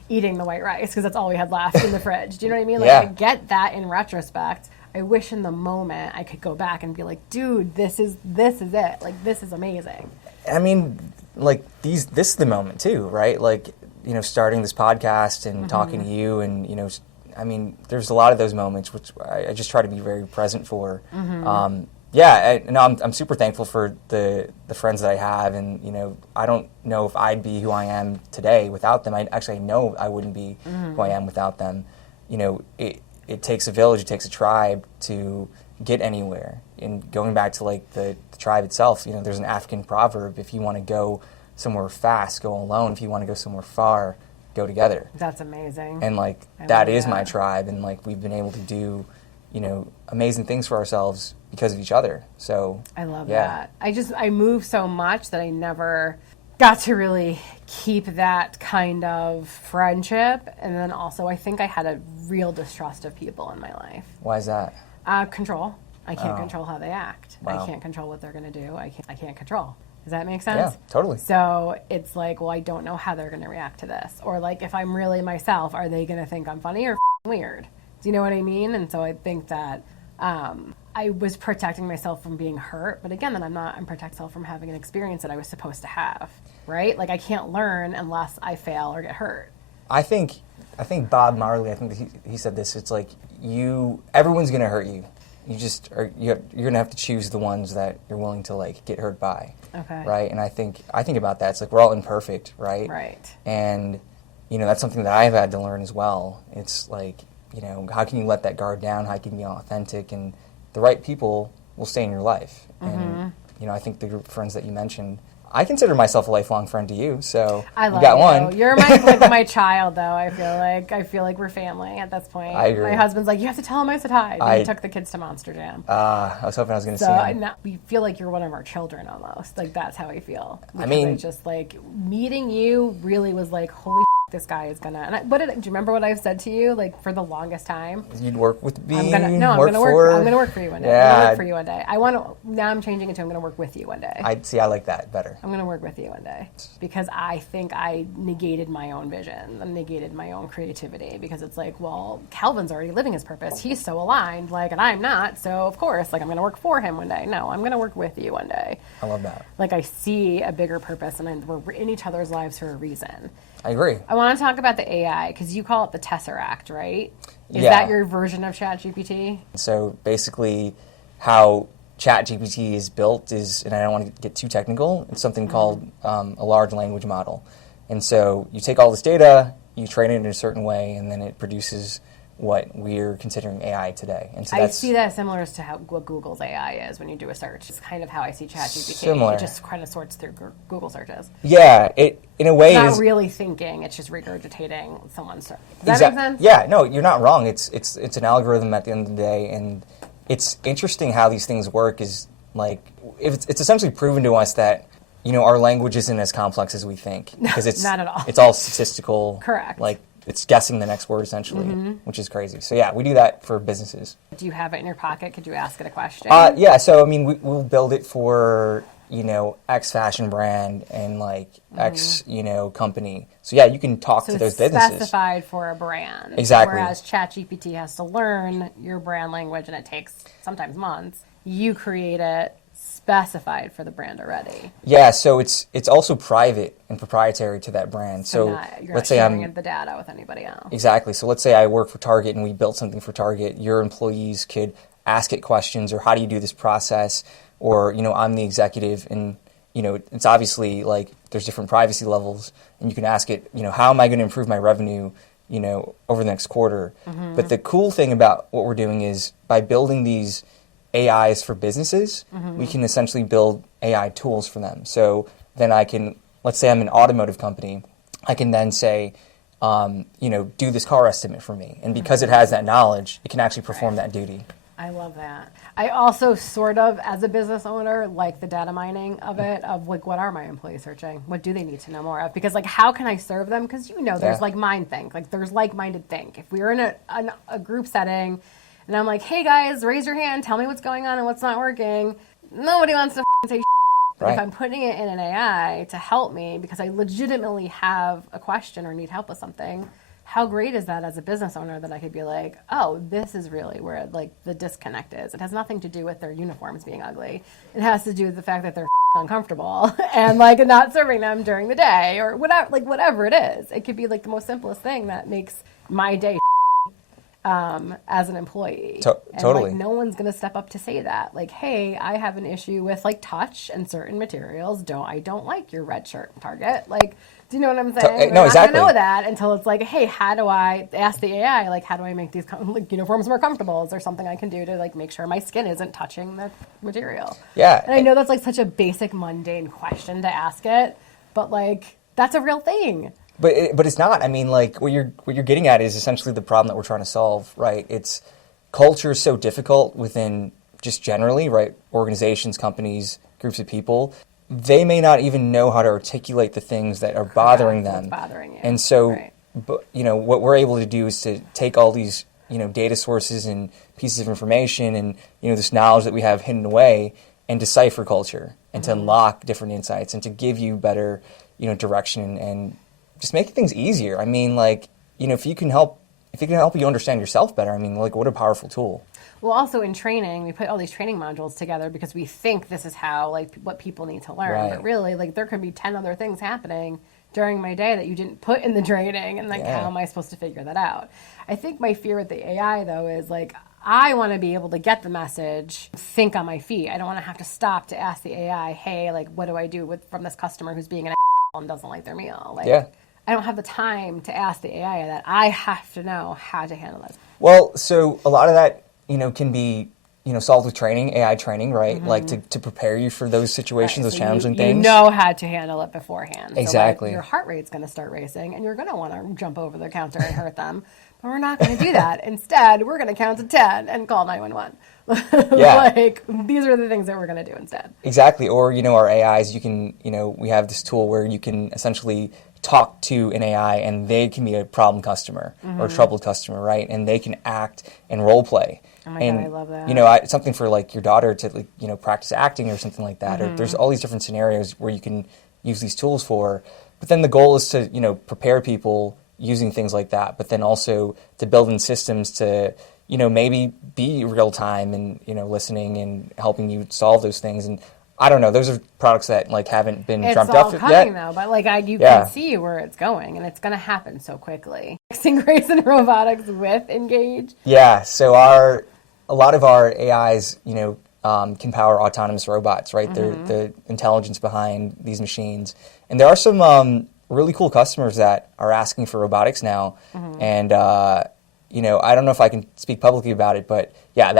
eating the white rice because that's all we had left in the fridge. Do you know what I mean? Like I get that in retrospect. I wish in the moment I could go back and be like, dude, this is it. Like, this is amazing. I mean, like, this is the moment, too, right? Like, you know, starting this podcast and talking to you and, you know, I mean, there's a lot of those moments which I just try to be very present for. I'm super thankful for the friends that I have, and, you know, I don't know if I'd be who I am today without them. I know I wouldn't be who I am without them. You know, it takes a village, it takes a tribe to get anywhere. And going back to like the tribe itself, you know, there's an African proverb: if you want to go somewhere fast, go alone. If you want to go somewhere far, go together. That's amazing. And like that is my tribe, and like we've been able to do, you know, amazing things for ourselves because of each other. So I love that. I move so much that got to really keep that kind of friendship. And then also, I think I had a real distrust of people in my life. Why is that? Control. I can't control how they act. Wow. I can't control what they're going to do. I can't control. Does that make sense? Yeah, totally. So it's like, well, I don't know how they're going to react to this. Or like, if I'm really myself, are they going to think I'm funny or weird? Do you know what I mean? And so I think that I was protecting myself from being hurt. But again, then I'm protecting myself from having an experience that I was supposed to have, right? Like I can't learn unless I fail or get hurt. I think Bob Marley, I think he said this, it's like everyone's going to hurt you. You're going to have to choose the ones that you're willing to like get hurt by. Okay. Right? And I think about that. It's like we're all imperfect, right? Right. And that's something that I've had to learn as well. It's like, how can you let that guard down? How can you be authentic? And the right people will stay in your life. And I think the group of friends that you mentioned, I consider myself a lifelong friend to you, so I love you got you. one. You're my child, though. I feel like we're family at this point. I agree. My husband's like, you have to tell him I said hi. He took the kids to Monster Jam. I was hoping I was going to see him. We feel like you're one of our children almost. Like that's how I feel. I mean, I just like meeting you really was like, holy this guy is gonna. And do you remember what I've said to you? Like for the longest time, you'd work with me. I'm gonna work for you one day. Yeah. I'm gonna work for you one day. Now I'm changing it to I'm gonna work with you one day. I like that better. I'm gonna work with you one day because I think I negated my own vision and negated my own creativity because it's like, well, Calvin's already living his purpose. He's so aligned, like, and I'm not. So of course, like, I'm gonna work for him one day. No, I'm gonna work with you one day. I love that. Like I see a bigger purpose, and we're in each other's lives for a reason. I agree. I want to talk about the AI because you call it the Tesseract, right? Is Yeah. that your version of ChatGPT? So basically, how ChatGPT is built is, and I don't want to get too technical, it's something called a large language model. And so you take all this data, you train it in a certain way, and then it produces what we're considering AI today. And so I see that similar as to what Google's AI is when you do a search. It's kind of how I see ChatGPT. Similar. It just kind of sorts through Google searches. Yeah, it in a way It's not is really thinking; it's just regurgitating someone's search. Does that make sense? Yeah, no, you're not wrong. It's an algorithm at the end of the day, and it's interesting how these things work. Is like it's essentially proven to us that our language isn't as complex as we think because it's not at all. It's all statistical. Correct. Like it's guessing the next word essentially, which is crazy. So yeah, we do that for businesses. Do you have it in your pocket? Could you ask it a question? Yeah. So I mean, we'll build it for X fashion brand and like X company. So yeah, you can talk to those businesses. Specified for a brand. Exactly. Whereas ChatGPT has to learn your brand language, and it takes sometimes months. You create it specified for the brand already. Yeah, so it's also private and proprietary to that brand. So you're let's not say sharing the data with anybody else. Exactly. So let's say I work for Target and we built something for Target. Your employees could ask it questions, or how do you do this process? Or I'm the executive, and it's obviously like there's different privacy levels, and you can ask it, how am I going to improve my revenue, over the next quarter? But the cool thing about what we're doing is by building these AIs for businesses, we can essentially build AI tools for them. So then let's say I'm an automotive company, I can then say, do this car estimate for me. And because it has that knowledge, it can actually perform that duty. I love that. I also sort of, as a business owner, like the data mining of it, of like, what are my employees searching? What do they need to know more of? Because like, how can I serve them? Because there's like mind think, like there's like-minded think. If we were in a group setting, and I'm like, hey guys, raise your hand, tell me what's going on and what's not working. Nobody wants to say shit. But if I'm putting it in an AI to help me because I legitimately have a question or need help with something, how great is that as a business owner that I could be like, oh, this is really where like the disconnect is. It has nothing to do with their uniforms being ugly. It has to do with the fact that they're uncomfortable and like not serving them during the day or whatever it is. It could be like the most simplest thing that makes my day as an employee. Totally. Like, no one's going to step up to say that. Like, hey, I have an issue with like touch and certain materials. I don't like your red shirt, Target. Like, do you know what I'm saying? No, exactly. I'm not going to know that until it's like, hey, how do I ask the AI, like, how do I make these uniforms more comfortable? Is there something I can do to like make sure my skin isn't touching the material? Yeah. And I know that's like such a basic, mundane question to ask it, but like, that's a real thing. But it's not. I mean, like what you're getting at is essentially the problem that we're trying to solve, right? It's culture is so difficult within just generally, right? Organizations, companies, groups of people. they may not even know how to articulate the things that are bothering them. What's bothering you. And so, Right. what we're able to do is to take all these, data sources and pieces of information and, this knowledge that we have hidden away and decipher culture and to unlock different insights and to give you better, direction and just making things easier. I mean, like, if it can help you understand yourself better, I mean, like, what a powerful tool. Well, also in training, we put all these training modules together because we think this is how, like, what people need to learn. Right. But really, like, there could be 10 other things happening during my day that you didn't put in the training, and, like, Yeah. how am I supposed to figure that out? I think my fear with the AI, though, is, like, I want to be able to get the message, think on my feet. I don't want to have to stop to ask the AI, hey, like, what do I do from this customer who's being an asshole and doesn't like their meal? Like, Yeah. I don't have the time to ask the AI that. I have to know how to handle this. Well, so a lot of that, can be, solved with training, AI training, right? Like to prepare you for those situations, Right, those so challenging you things. know how to handle it beforehand. Exactly. So, like, your heart rate's going to start racing, and you're going to want to jump over the counter and hurt them. But we're not going to do that. Instead, we're going to count to 10 and call 911. Yeah. Like, these are the things that we're going to do instead. Exactly. Or, our AIs, you can, we have this tool where you can essentially talk to an AI and they can be a problem customer or a troubled customer, right? And they can act and role play. Oh my and, God, I love that. Something for like your daughter to, like, practice acting or something like that. Or there's all these different scenarios where you can use these tools for. But then the goal is to, prepare people using things like that, but then also to build in systems to, maybe be real time and, listening and helping you solve those things. And I don't know, those are products that, like, haven't been It's dreamt all up coming, yet. though, but, like, you Yeah. can see where it's going, and it's going to happen so quickly. Mixing Graisin Robotics with Engage. Yeah, so a lot of our AIs, can power autonomous robots, right? They're the intelligence behind these machines. And there are some really cool customers that are asking for robotics now. And, I don't know if I can speak publicly about it, but yeah,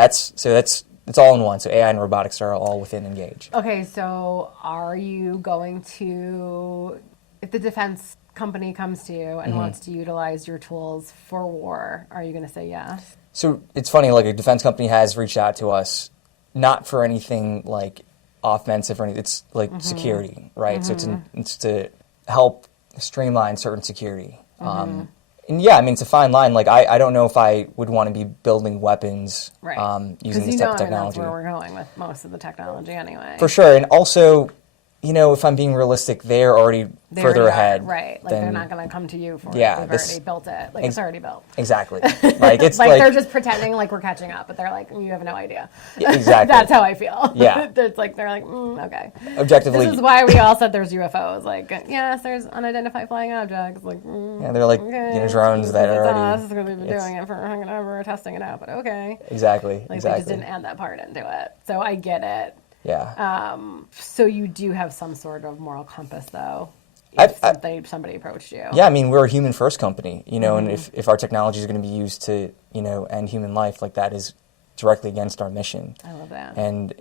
it's all in one. So AI and robotics are all within Engage. Okay, so are you going to, if the defense company comes to you and wants to utilize your tools for war, are you going to say yes? So it's funny, like, a defense company has reached out to us, not for anything like offensive or anything. It's like security, right? So it's to help streamline certain security. And yeah, I mean, it's a fine line. Like, I don't know if I would want to be building weapons using this type of technology. That's where we're going with most of the technology anyway. For sure. And also, if I'm being realistic, they're already They further already are, ahead. right. Like, they're not going to come to you for Yeah, it. They've already built it. Like, it's already built. Exactly. Like, it's like, they're just pretending like we're catching up, but they're like, you have no idea. Exactly. That's how I feel. Yeah. It's like, they're like, okay. Objectively. This is why we all said there's UFOs. Like, yes, there's unidentified flying objects. Like, Yeah, they're like, okay, drones that are it's already... us. We've been doing it for ever, testing it out, but okay. Exactly. Like, they exactly. just didn't add that part into it. So I get it. Yeah. So you do have some sort of moral compass, though, I've- if somebody approached you. Yeah, I mean, we're a human first company, and if our technology is going to be used to, end human life, like, that is directly against our mission. I love that. And,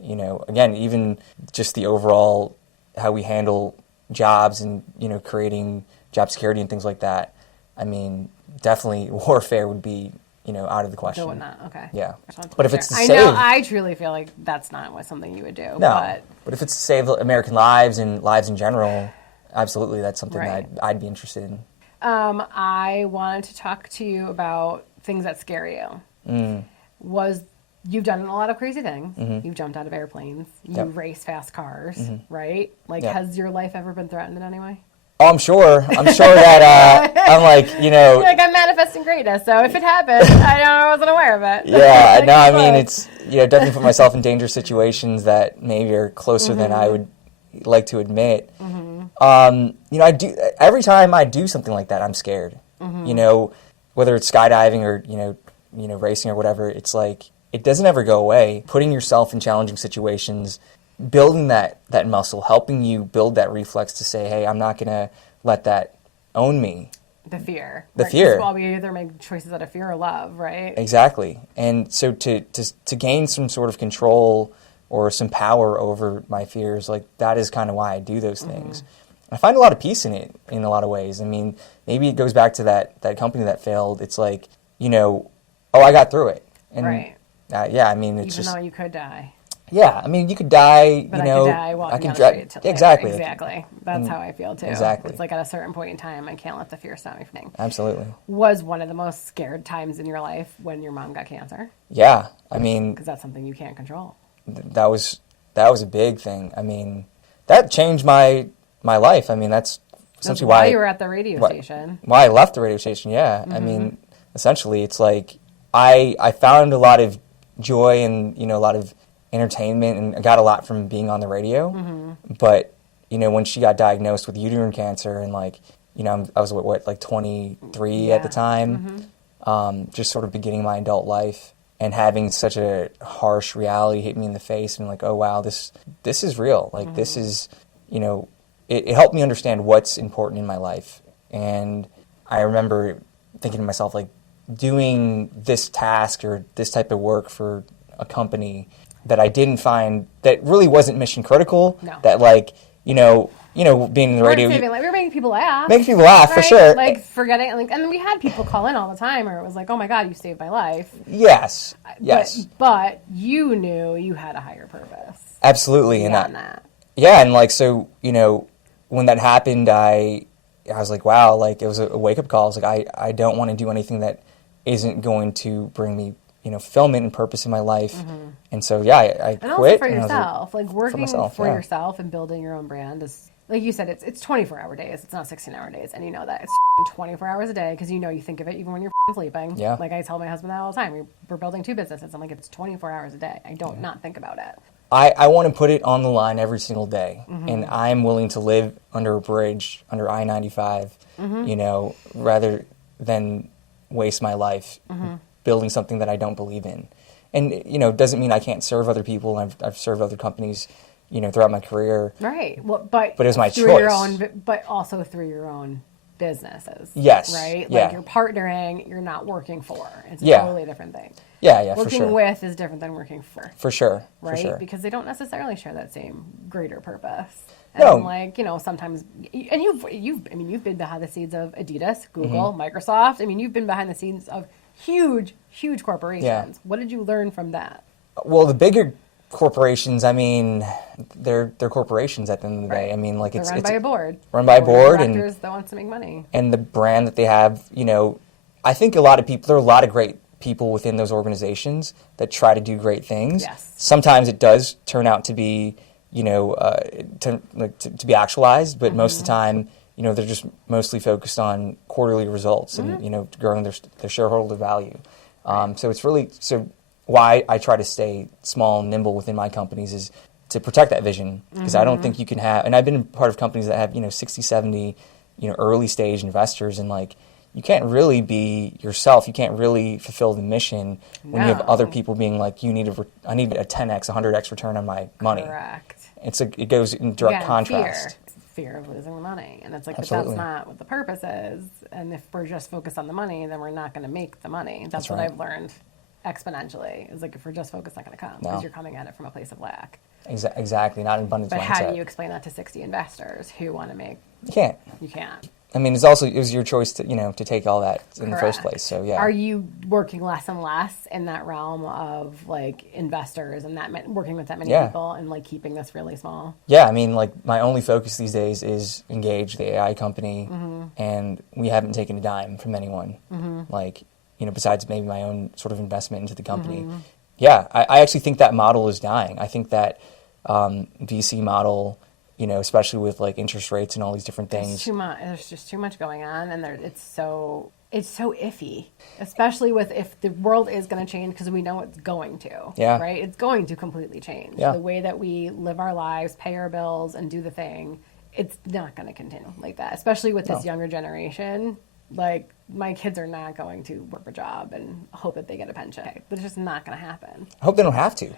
again, even just the overall, how we handle jobs and, creating job security and things like that, I mean, definitely warfare would be, out of the question. So would not, okay. Yeah. I just wanted to But be if it's to clear. save... I know, I truly feel like that's not something you would do. No, but if it's to save American lives and lives in general, absolutely, that's something Right. that I'd be interested in. I wanted to talk to you about things that scare you. You've done a lot of crazy things. You've jumped out of airplanes. You race fast cars, right? Like, has your life ever been threatened in any way? Oh, I'm sure that I'm like, Like, I'm manifesting greatness, so if it happened, I wasn't aware of it. Yeah, Like, no, I it's mean, like- it's, definitely put myself in dangerous situations that maybe are closer than I would like to admit. I do, every time I do something like that, I'm scared. Whether it's skydiving or, racing or whatever, it's like, it doesn't ever go away. Putting yourself in challenging situations, building that muscle, helping you build that reflex to say, hey, I'm not going to let that own me. The fear. The Right, 'cause, fear. well, we either make choices out of fear or love, right? Exactly. And so to gain some sort of control or some power over my fears, like, that is kind of why I do those things. I find a lot of peace in it in a lot of ways. I mean, maybe it goes back to that company that failed. It's like, I got through it. And Right. yeah, I mean, it's Even just... though you could die. Yeah, I mean, you could die, But you know. I could die walking down the drive. street. Till Exactly. Exactly. That's how I feel too. Exactly. It's like at a certain point in time, I can't let the fear stop me from things. Absolutely. Was one of the most scared times in your life when your mom got cancer? Yeah, I mean, Because that's something you can't control. that was a big thing. I mean, that changed my life. I mean, that's essentially Why you were at the radio station. why I left the radio station. Yeah, I mean, essentially, it's like I found a lot of joy and, you know, a lot of entertainment, and I got a lot from being on the radio. But, you know, when she got diagnosed with uterine cancer, and like, you know, I was what like 23 at the time, just sort of beginning my adult life, and having such a harsh reality hit me in the face, and like, oh wow, this is real. Like this is, you know, it helped me understand what's important in my life. And I remember thinking to myself, like, doing this task or this type of work for a company that I didn't find, that really wasn't mission critical. No. That, like, you know, being in the radio, We were making people laugh. making people laugh, for right? sure. Like forgetting, like, and we had people call in all the time, or it was like, "Oh my God, you saved my life." Yes, yes, But you knew you had a higher purpose. absolutely, and Beyond that. yeah, and like, so, you know, when that happened, I was like, wow, like it was a wake up call. I was like, I don't want to do anything that isn't going to bring me, you know, fulfillment and purpose in my life. And so, yeah, I And quit. also for and I was yourself, like working myself, for yeah. yourself and building your own brand is, like you said, it's 24-hour days. It's not 16-hour days, and you know that it's 24 hours a day because you know you think of it even when you're sleeping. Yeah. Like I tell my husband that all the time. We're building 2 businesses. I'm like, it's 24 hours a day. I don't not think about it. I want to put it on the line every single day, and I'm willing to live under a bridge, under I-95, you know, rather than waste my life building something that I don't believe in. And, you know, it doesn't mean I can't serve other people. I've served other companies, you know, throughout my career. Right. Well, but it was my through your choice. but also through your own businesses. Yes. Right. Yeah. Like you're partnering. You're not working for. It's a Yeah. totally different thing. Yeah, for Working sure. with is different than working for. For sure. Right? For sure. Because they don't necessarily share that same greater purpose. No. And like, you know, sometimes, and you've been behind the scenes of Adidas, Google, Mm-hmm. Microsoft. I mean, you've been behind the scenes of huge corporations. Yeah. What did you learn from that? Well, the bigger corporations, I mean, they're corporations at the end of the day. Right. I mean, like They're it's run by a board. run by a board, and directors that wants to make money. the brand that they have, you know, I think a lot of people, there are a lot of great people within those organizations that try to do great things. Yes. Sometimes it does turn out to be, you know, to be actualized, but most of the time, you know, they're just mostly focused on quarterly results and, you know, growing their shareholder value. So it's really, so why I try to stay small and nimble within my companies is to protect that vision, because I don't think you can have, and I've been part of companies that have, you know, 60, 70, you know, early stage investors, and like, you can't really be yourself. You can't really fulfill the mission when you have other people being like, I need a 10x, 100x return on my money. Correct. It goes in direct Again, contrast. Fear of losing the money. And it's like, Absolutely. but that's not what the purpose is. And if we're just focused on the money, then we're not going to make the money. That's what right. I've learned exponentially. Is like, if we're just focused, it's not going to come No. because you're coming at it from a place of lack. Exactly, not an abundance But mindset. how do you explain that to 60 investors who want to make? You can't. You can't. I mean, it was your choice to, you know, to take all that in the first Correct. place. So yeah. Are you working less and less in that realm of like investors and working with that many Yeah. people and like keeping this really small? Yeah, I mean, like, my only focus these days is Engage, the AI company, and we haven't taken a dime from anyone. Like, you know, besides maybe my own sort of investment into the company. Yeah, I actually think that model is dying. I think that VC model, you know, especially with like interest rates and all these different There's things. too much. There's just too much going on, and it's so iffy. Especially with if the world is going to change, because we know it's going to. Yeah. Right. It's going to completely change. Yeah. The way that we live our lives, pay our bills, and do the thing, it's not going to continue like that. Especially with this younger generation. Like, my kids are not going to work a job and hope that they get a pension. It's just not going to happen. I hope they don't have to.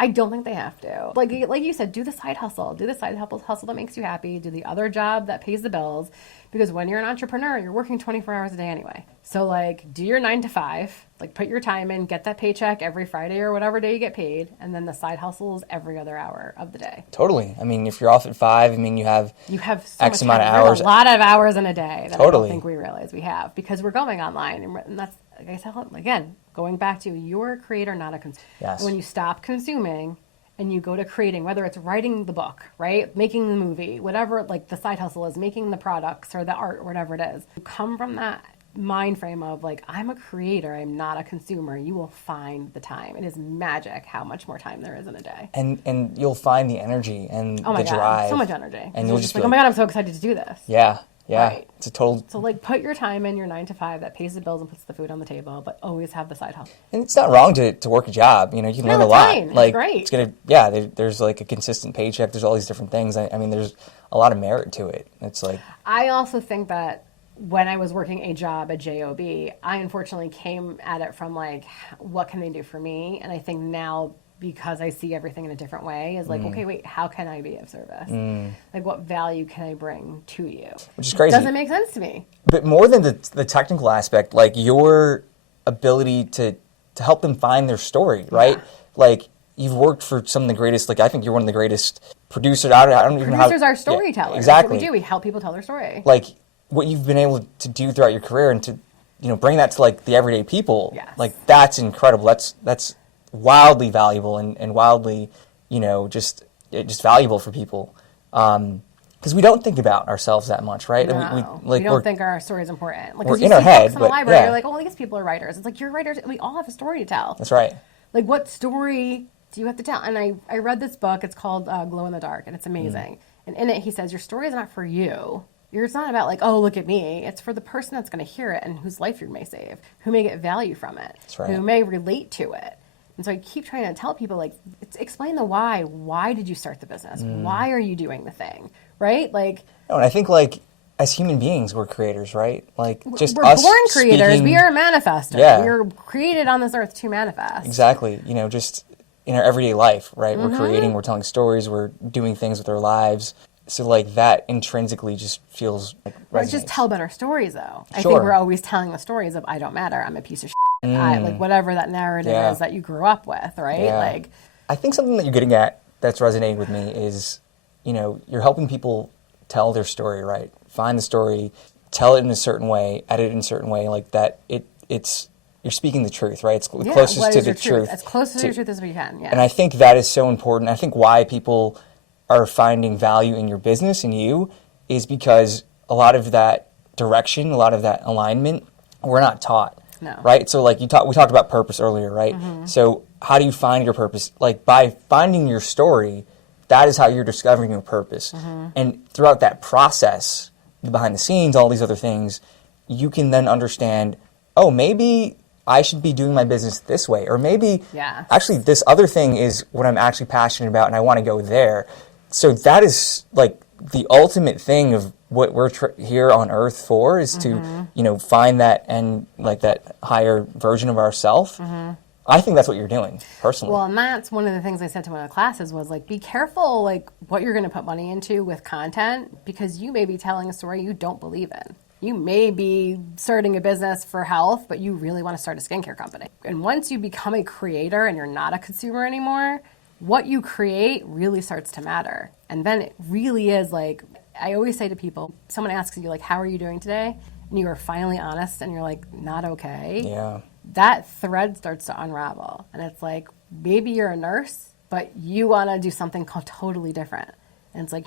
I don't think they have to. Like you said, do the side hustle. Do the side hustle that makes you happy. Do the other job that pays the bills. Because when you're an entrepreneur, you're working 24 hours a day anyway. So, like, do your 9 to 5. Like, put your time in. Get that paycheck every Friday or whatever day you get paid. And then the side hustle is every other hour of the day. Totally. I mean, if you're off at 5, I mean, you have So X much amount of time. There's hours. a lot of hours in a day that I Totally. don't think we realize we have. Because we're going online. And that's, like I said, again, going back to you're a creator, not a consumer. Yes. When you stop consuming and you go to creating, whether it's writing the book, right? Making the movie, whatever, like the side hustle is, making the products or the art or whatever it is. You come from that mind frame of like, I'm a creator, I'm not a consumer. You will find the time. It is magic how much more time there is in a day. And you'll find the energy and Oh my the God, drive. so much energy. And you'll just just like, be oh my God, I'm so excited to do this. Yeah. Right. It's a total. So like put your time in, your 9 to 5 that pays the bills and puts the food on the table, but always have the side hustle. And it's not wrong to work a job. You know, you can learn a it's lot. fine. It's Like great. it's gonna, there's like a consistent paycheck. There's all these different things. I mean, there's a lot of merit to it. It's like, I also think that when I was working a job at JOB, I unfortunately came at it from like, what can they do for me? And I think now, because I see everything in a different way, is like, okay, wait, how can I be of service? Like, what value can I bring to you? which is crazy. Doesn't make sense to me. But more than the technical aspect, like your ability to help them find their story, right? Yeah. Like you've worked for some of the greatest, like I think you're one of the greatest producers. I don't even know how. Producers are storytellers. Yeah, exactly. That's what we do. We help people tell their story. Like what you've been able to do throughout your career and to, bring that to like the everyday people. Yes. Like that's incredible. That's wildly valuable and wildly, just valuable for people. Because we don't think about ourselves that much, right? No, we don't think our story is important. Like, we're 'cause you in our see head, books in the but, library, yeah. you're like, oh, these people are writers. It's like, you're writers. We all have a story to tell. That's right. Like, what story do you have to tell? And I read this book. It's called Glow in the Dark, and it's amazing. And in it, he says, your story is not for you. It's not about like, oh, look at me. It's for the person that's going to hear it and whose life you may save, who may get value from it, That's right. who may relate to it. And so I keep trying to tell people, like, explain the why. Why did you start the business? Why are you doing the thing? Right? Like, No, and I think like as human beings, we're creators, right? Like just we're us born creators. speaking- We are manifestors. Yeah. We are created on this earth to manifest. Exactly. Just in our everyday life, right? Mm-hmm. We're creating, we're telling stories, we're doing things with our lives. So like that intrinsically just feels like Or resonates. just tell better stories, though. I Sure. think we're always telling the stories of I don't matter, I'm a piece of shit. Like whatever that narrative Yeah. is that you grew up with, right? Yeah. Like, I think something that you're getting at that's resonating with me is, you're helping people tell their story, right? Find the story, tell it in a certain way, edit it in a certain way, like that. It's you're speaking the truth, right? It's yeah, closest what to is the your truth? truth. As close to your truth as we can. Yeah. And I think that is so important. I think why people are finding value in your business and you is because a lot of that direction, a lot of that alignment, we're not taught. No. Right? So like we talked about purpose earlier, right? So how do you find your purpose? Like by finding your story, that is how you're discovering your purpose. And throughout that process, behind the scenes, all these other things, you can then understand, oh, maybe I should be doing my business this way. Or maybe Yes. actually this other thing is what I'm actually passionate about and I want to go there. So that is like the ultimate thing of what we're here on earth for is to, find that and like that higher version of ourself. I think that's what you're doing personally. Well, and that's one of the things I said to one of the classes was like, be careful like what you're going to put money into with content because you may be telling a story you don't believe in. You may be starting a business for health, but you really want to start a skincare company. And once you become a creator and you're not a consumer anymore, what you create really starts to matter. And then it really is like, I always say to people, someone asks you like, how are you doing today? And you are finally honest and you're like, not okay. Yeah. That thread starts to unravel. And it's like, maybe you're a nurse, but you want to do something totally different. And it's like,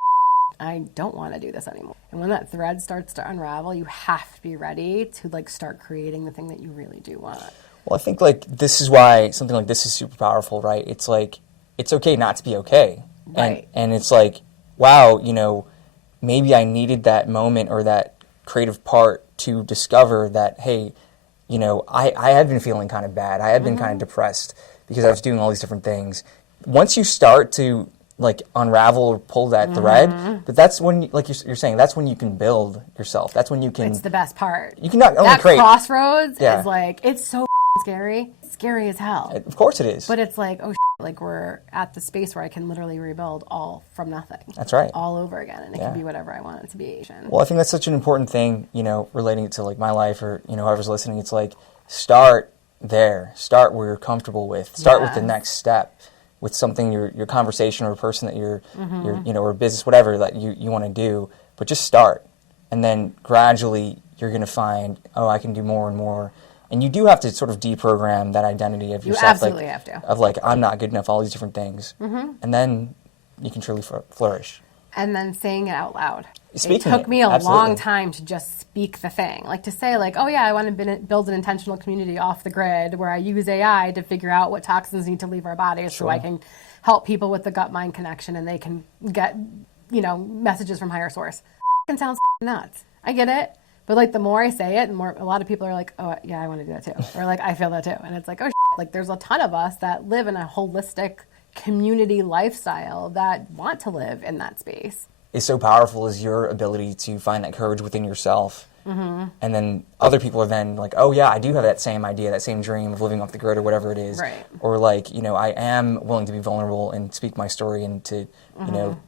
I don't want to do this anymore. And when that thread starts to unravel, you have to be ready to like start creating the thing that you really do want. Well, I think like this is why something like this is super powerful, right? It's like, it's okay not to be okay. Right. And it's like, wow, maybe I needed that moment or that creative part to discover that, hey, I had been feeling kind of bad. I had been kind of depressed because I was doing all these different things. Once you start to like unravel or pull that thread, but that's when, like you're saying, that's when you can build yourself. That's when you can. It's the best part. You can not only that create. crossroads Yeah. is like, it's so scary. It's scary as hell. Of course it is. But it's like, oh, like we're at the space where I can literally rebuild all from nothing. That's right. All over again. And it Yeah. can be whatever I want it to be. Well, I think that's such an important thing, relating it to like my life or, whoever's listening. It's like, start there. Start where you're comfortable with. Start with the Yes. next step, with something, your conversation or a person that you're or a business, whatever that you want to do. But just start. And then gradually you're going to find, oh, I can do more and more And you do have to sort of deprogram that identity of You yourself. absolutely have to. Of like, I'm not good enough, all these different things. And then you can truly flourish. And then saying it out loud. Speaking it took me a absolutely. long time to just speak the thing. Like to say like, oh yeah, I want to build an intentional community off the grid where I use AI to figure out what toxins need to leave our bodies so I can help people with the gut-mind connection and they can get, messages from higher source. It sounds nuts. I get it. But like the more I say it, the more a lot of people are like, oh yeah, I want to do that too. Or like, I feel that too. And it's like, oh like there's a ton of us that live in a holistic community lifestyle that want to live in that space. Is so powerful is your ability to find that courage within yourself. And then other people are then like, oh yeah, I do have that same idea, that same dream of living off the grid or whatever it is. Right. Or like, I am willing to be vulnerable and speak my story and to,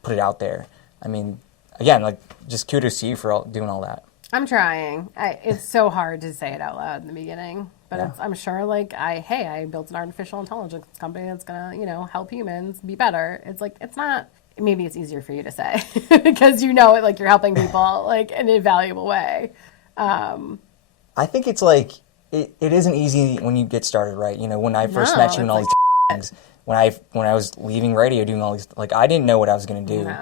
put it out there. I mean, again, like just kudos to you for doing all that. I'm trying. It's so hard to say it out loud in the beginning, but I'm sure like I built an artificial intelligence company that's gonna, help humans be better. It's like, it's not, maybe it's easier for you to say because it like you're helping people like in a valuable way. I think it's like, it isn't easy when you get started, right? When I first met you and all these things, when I was leaving radio doing all these, like I didn't know what I was gonna do,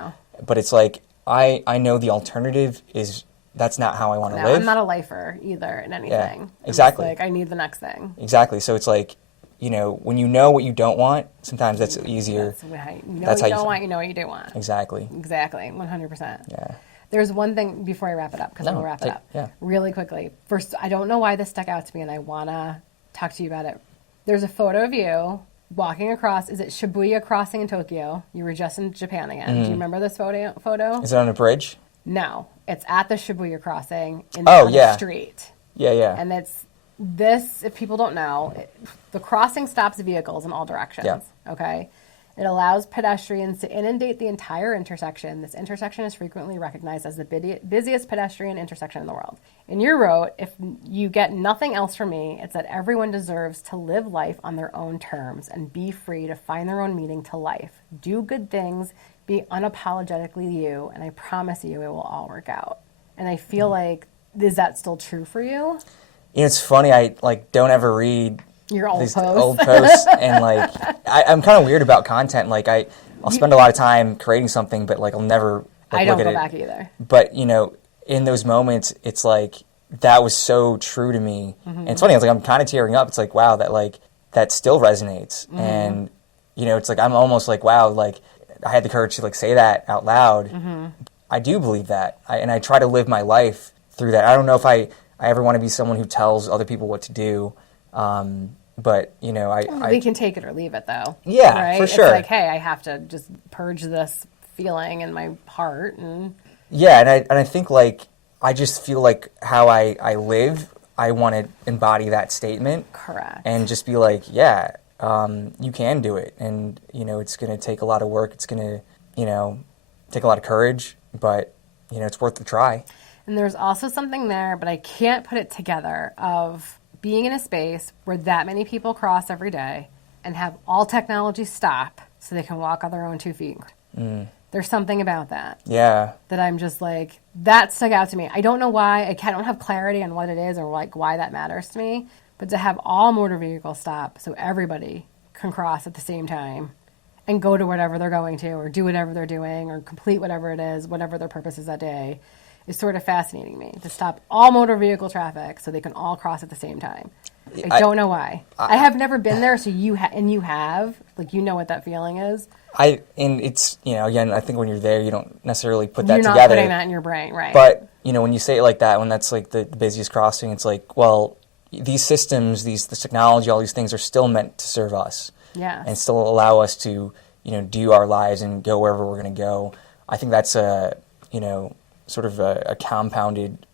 but it's like, I know the alternative is, that's not how I want to live. I'm not a lifer either in anything. Yeah, exactly. Like I need the next thing. Exactly. So it's like, when you know what you don't want, sometimes that's easier. That's how you don't want, you know what you do want. Exactly. 100%. Yeah. There's one thing before I wrap it up, because we'll wrap it up really quickly. First, I don't know why this stuck out to me, and I want to talk to you about it. There's a photo of you walking across, is it Shibuya Crossing in Tokyo? You were just in Japan again. Do you remember this photo? Is it on a bridge? No, it's at the Shibuya Crossing on the street. Yeah. And it's this, if people don't know, the crossing stops vehicles in all directions. Yeah. Okay? It allows pedestrians to inundate the entire intersection. This intersection is frequently recognized as the busiest pedestrian intersection in the world. And you wrote, if you get nothing else from me, it's that everyone deserves to live life on their own terms and be free to find their own meaning to life. Do good things, be unapologetically you, and I promise you it will all work out. And I feel like, is that still true for you? It's funny, I don't ever read your old posts and like I'm kind of weird about content. Like I'll spend a lot of time creating something, but like I'll never I don't look go at back it. either. But in those moments, it's like that was so true to me. And it's funny. It's like I'm kind of tearing up. It's like wow, that still resonates. And it's like I'm almost like wow, like I had the courage to like say that out loud. I do believe that, and I try to live my life through that. I don't know if I ever want to be someone who tells other people what to do. But we can take it or leave it though. Yeah, right? for sure. It's like, hey, I have to just purge this feeling in my heart, and and I think like I just feel like how I live, I want to embody that statement. Correct. And just be like, you can do it, and it's going to take a lot of work. It's going to take a lot of courage, but it's worth the try. And there's also something there, but I can't put it together, of being in a space where that many people cross every day and have all technology stop so they can walk on their own 2 feet. There's something about that. Yeah. That I'm just like, that stuck out to me. I don't know why. I don't have clarity on what it is or like why that matters to me. But to have all motor vehicles stop so everybody can cross at the same time and go to whatever they're going to or do whatever they're doing or complete whatever it is, whatever their purpose is that day, is sort of fascinating me. To stop all motor vehicle traffic so they can all cross at the same time. I don't know why. I have never been there, so you have. Like, you know what that feeling is. And it's, again, I think when you're there, you don't necessarily put that together. You're not putting that in your brain, right. But, when you say it like that, when that's like the busiest crossing, it's like, well, these systems, this technology, all these things are still meant to serve us. Yes. And still allow us to, do our lives and go wherever we're going to go. I think that's sort of a compounded,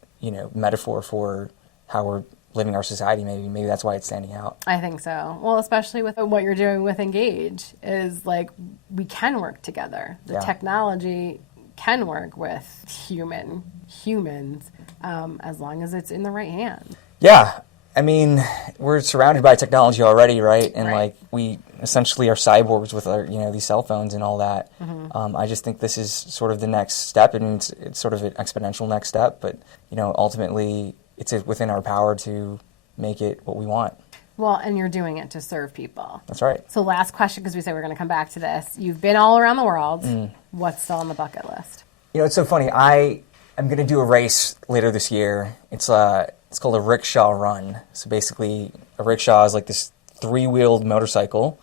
metaphor for how we're living our society. Maybe that's why it's standing out. I think so. Well, especially with what you're doing with Engage, is like we can work together. The technology can work with humans, as long as it's in the right hands. Yeah. I mean, we're surrounded by technology already, right? And like we essentially are cyborgs with our, these cell phones and all that. I just think this is sort of the next step, and it's sort of an exponential next step. But ultimately, it's within our power to, make it what we want. Well, and you're doing it to serve people. That's right. So last question, because we said we're going to come back to this. You've been all around the world. What's still on the bucket list? You know, it's so funny. I'm going to do a race later this year. It's called a rickshaw run. So basically, a rickshaw is like this 3-wheeled motorcycle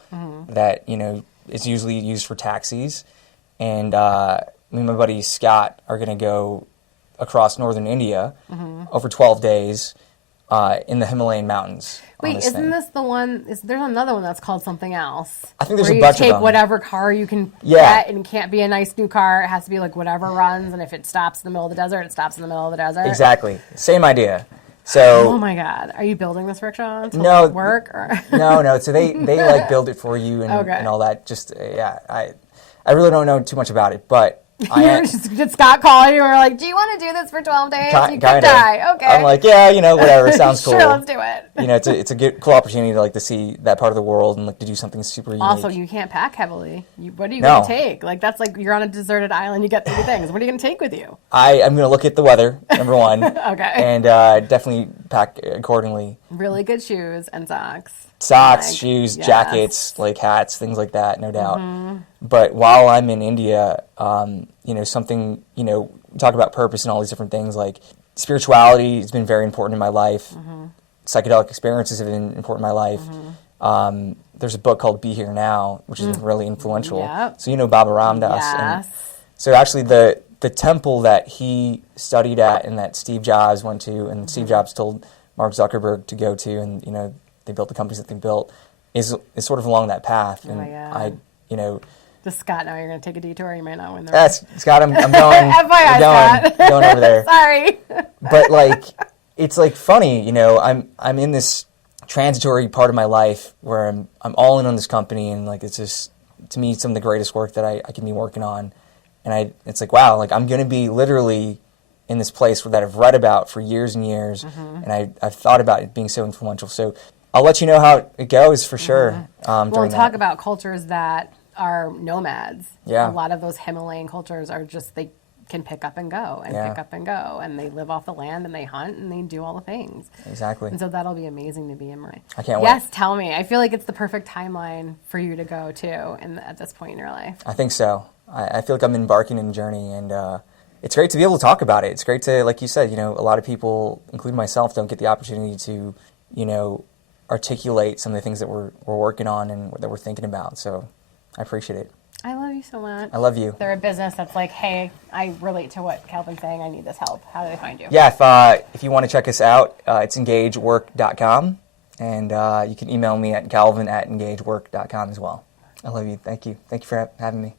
that, you know, is usually used for taxis. And me and my buddy Scott are going to go across northern India over 12 days in the Himalayan mountains. Wait, isn't this the one? There's another one that's called something else. I think there's where a bunch of you them. take whatever car you can Yeah. get, and it can't be a nice new car. It has to be like whatever runs, and if it stops in the middle of the desert, it stops in the middle of the desert. Exactly. Same idea. So. Oh my God. Are you building this rickshaw to No. work? Or? No. So they like build it for you and, Okay. and all that. Just, yeah. I really don't know too much about it, but Did Scott call you and were like, do you want to do this for 12 days? You could kinda. die. Okay. I'm like, yeah, you know, whatever. Sounds cool. Sure, let's do it. You know, it's a good, cool opportunity to like to see that part of the world and like to do something super unique. Also, you can't pack heavily. What are you No. going to take? Like, that's like you're on a deserted island, you get 3 things. What are you going to take with you? I'm going to look at the weather, number one. Okay. And definitely pack accordingly. Really good shoes and socks. Socks, Like, shoes, yes. jackets, like hats, things like that, no doubt. But while I'm in India, you know, something, you know, we talk about purpose and all these different things, like spirituality has been very important in my life. Psychedelic experiences have been important in my life. There's a book called Be Here Now, which is really influential. Yep. So you know Baba Ramdas. Yes. And so actually the temple that he studied at and that Steve Jobs went to and Steve Jobs told Mark Zuckerberg to go to, and, you know, they built the companies that they built, is sort of along that path. And my God. I, you know... Does Scott know you're going to take a detour? You might not win the That's Scott. I'm going. FYI, Scott. Going over there. Sorry. But like, it's like funny, you know. I'm in this transitory part of my life where I'm all in on this company, and like it's just, to me, some of the greatest work that I can be working on. And it's like, wow, like I'm going to be literally in this place that I've read about for years and years, and I've thought about it being so influential. So I'll let you know how it goes for sure. We'll talk about cultures that are nomads. Yeah. A lot of those Himalayan cultures are just, they can pick up and go and Yeah. pick up and go, and they live off the land and they hunt and they do all the things. Exactly. And so that'll be amazing to be in. I can't wait. Yes, tell me. I feel like it's the perfect timeline for you to go too, at this point in your life. I think so. I feel like I'm embarking on a journey, and it's great to be able to talk about it. It's great to, like you said, you know, a lot of people, including myself, don't get the opportunity to, you know, articulate some of the things that we're working on and that we're thinking about. So I appreciate it. I love you so much. I love you. They're a business that's like, hey, I relate to what Calvin's saying. I need this help. How do they find you? Yeah, if you want to check us out, it's engagework.com, and you can email me at calvin@engagework.com as well. I love you. Thank you. Thank you for having me.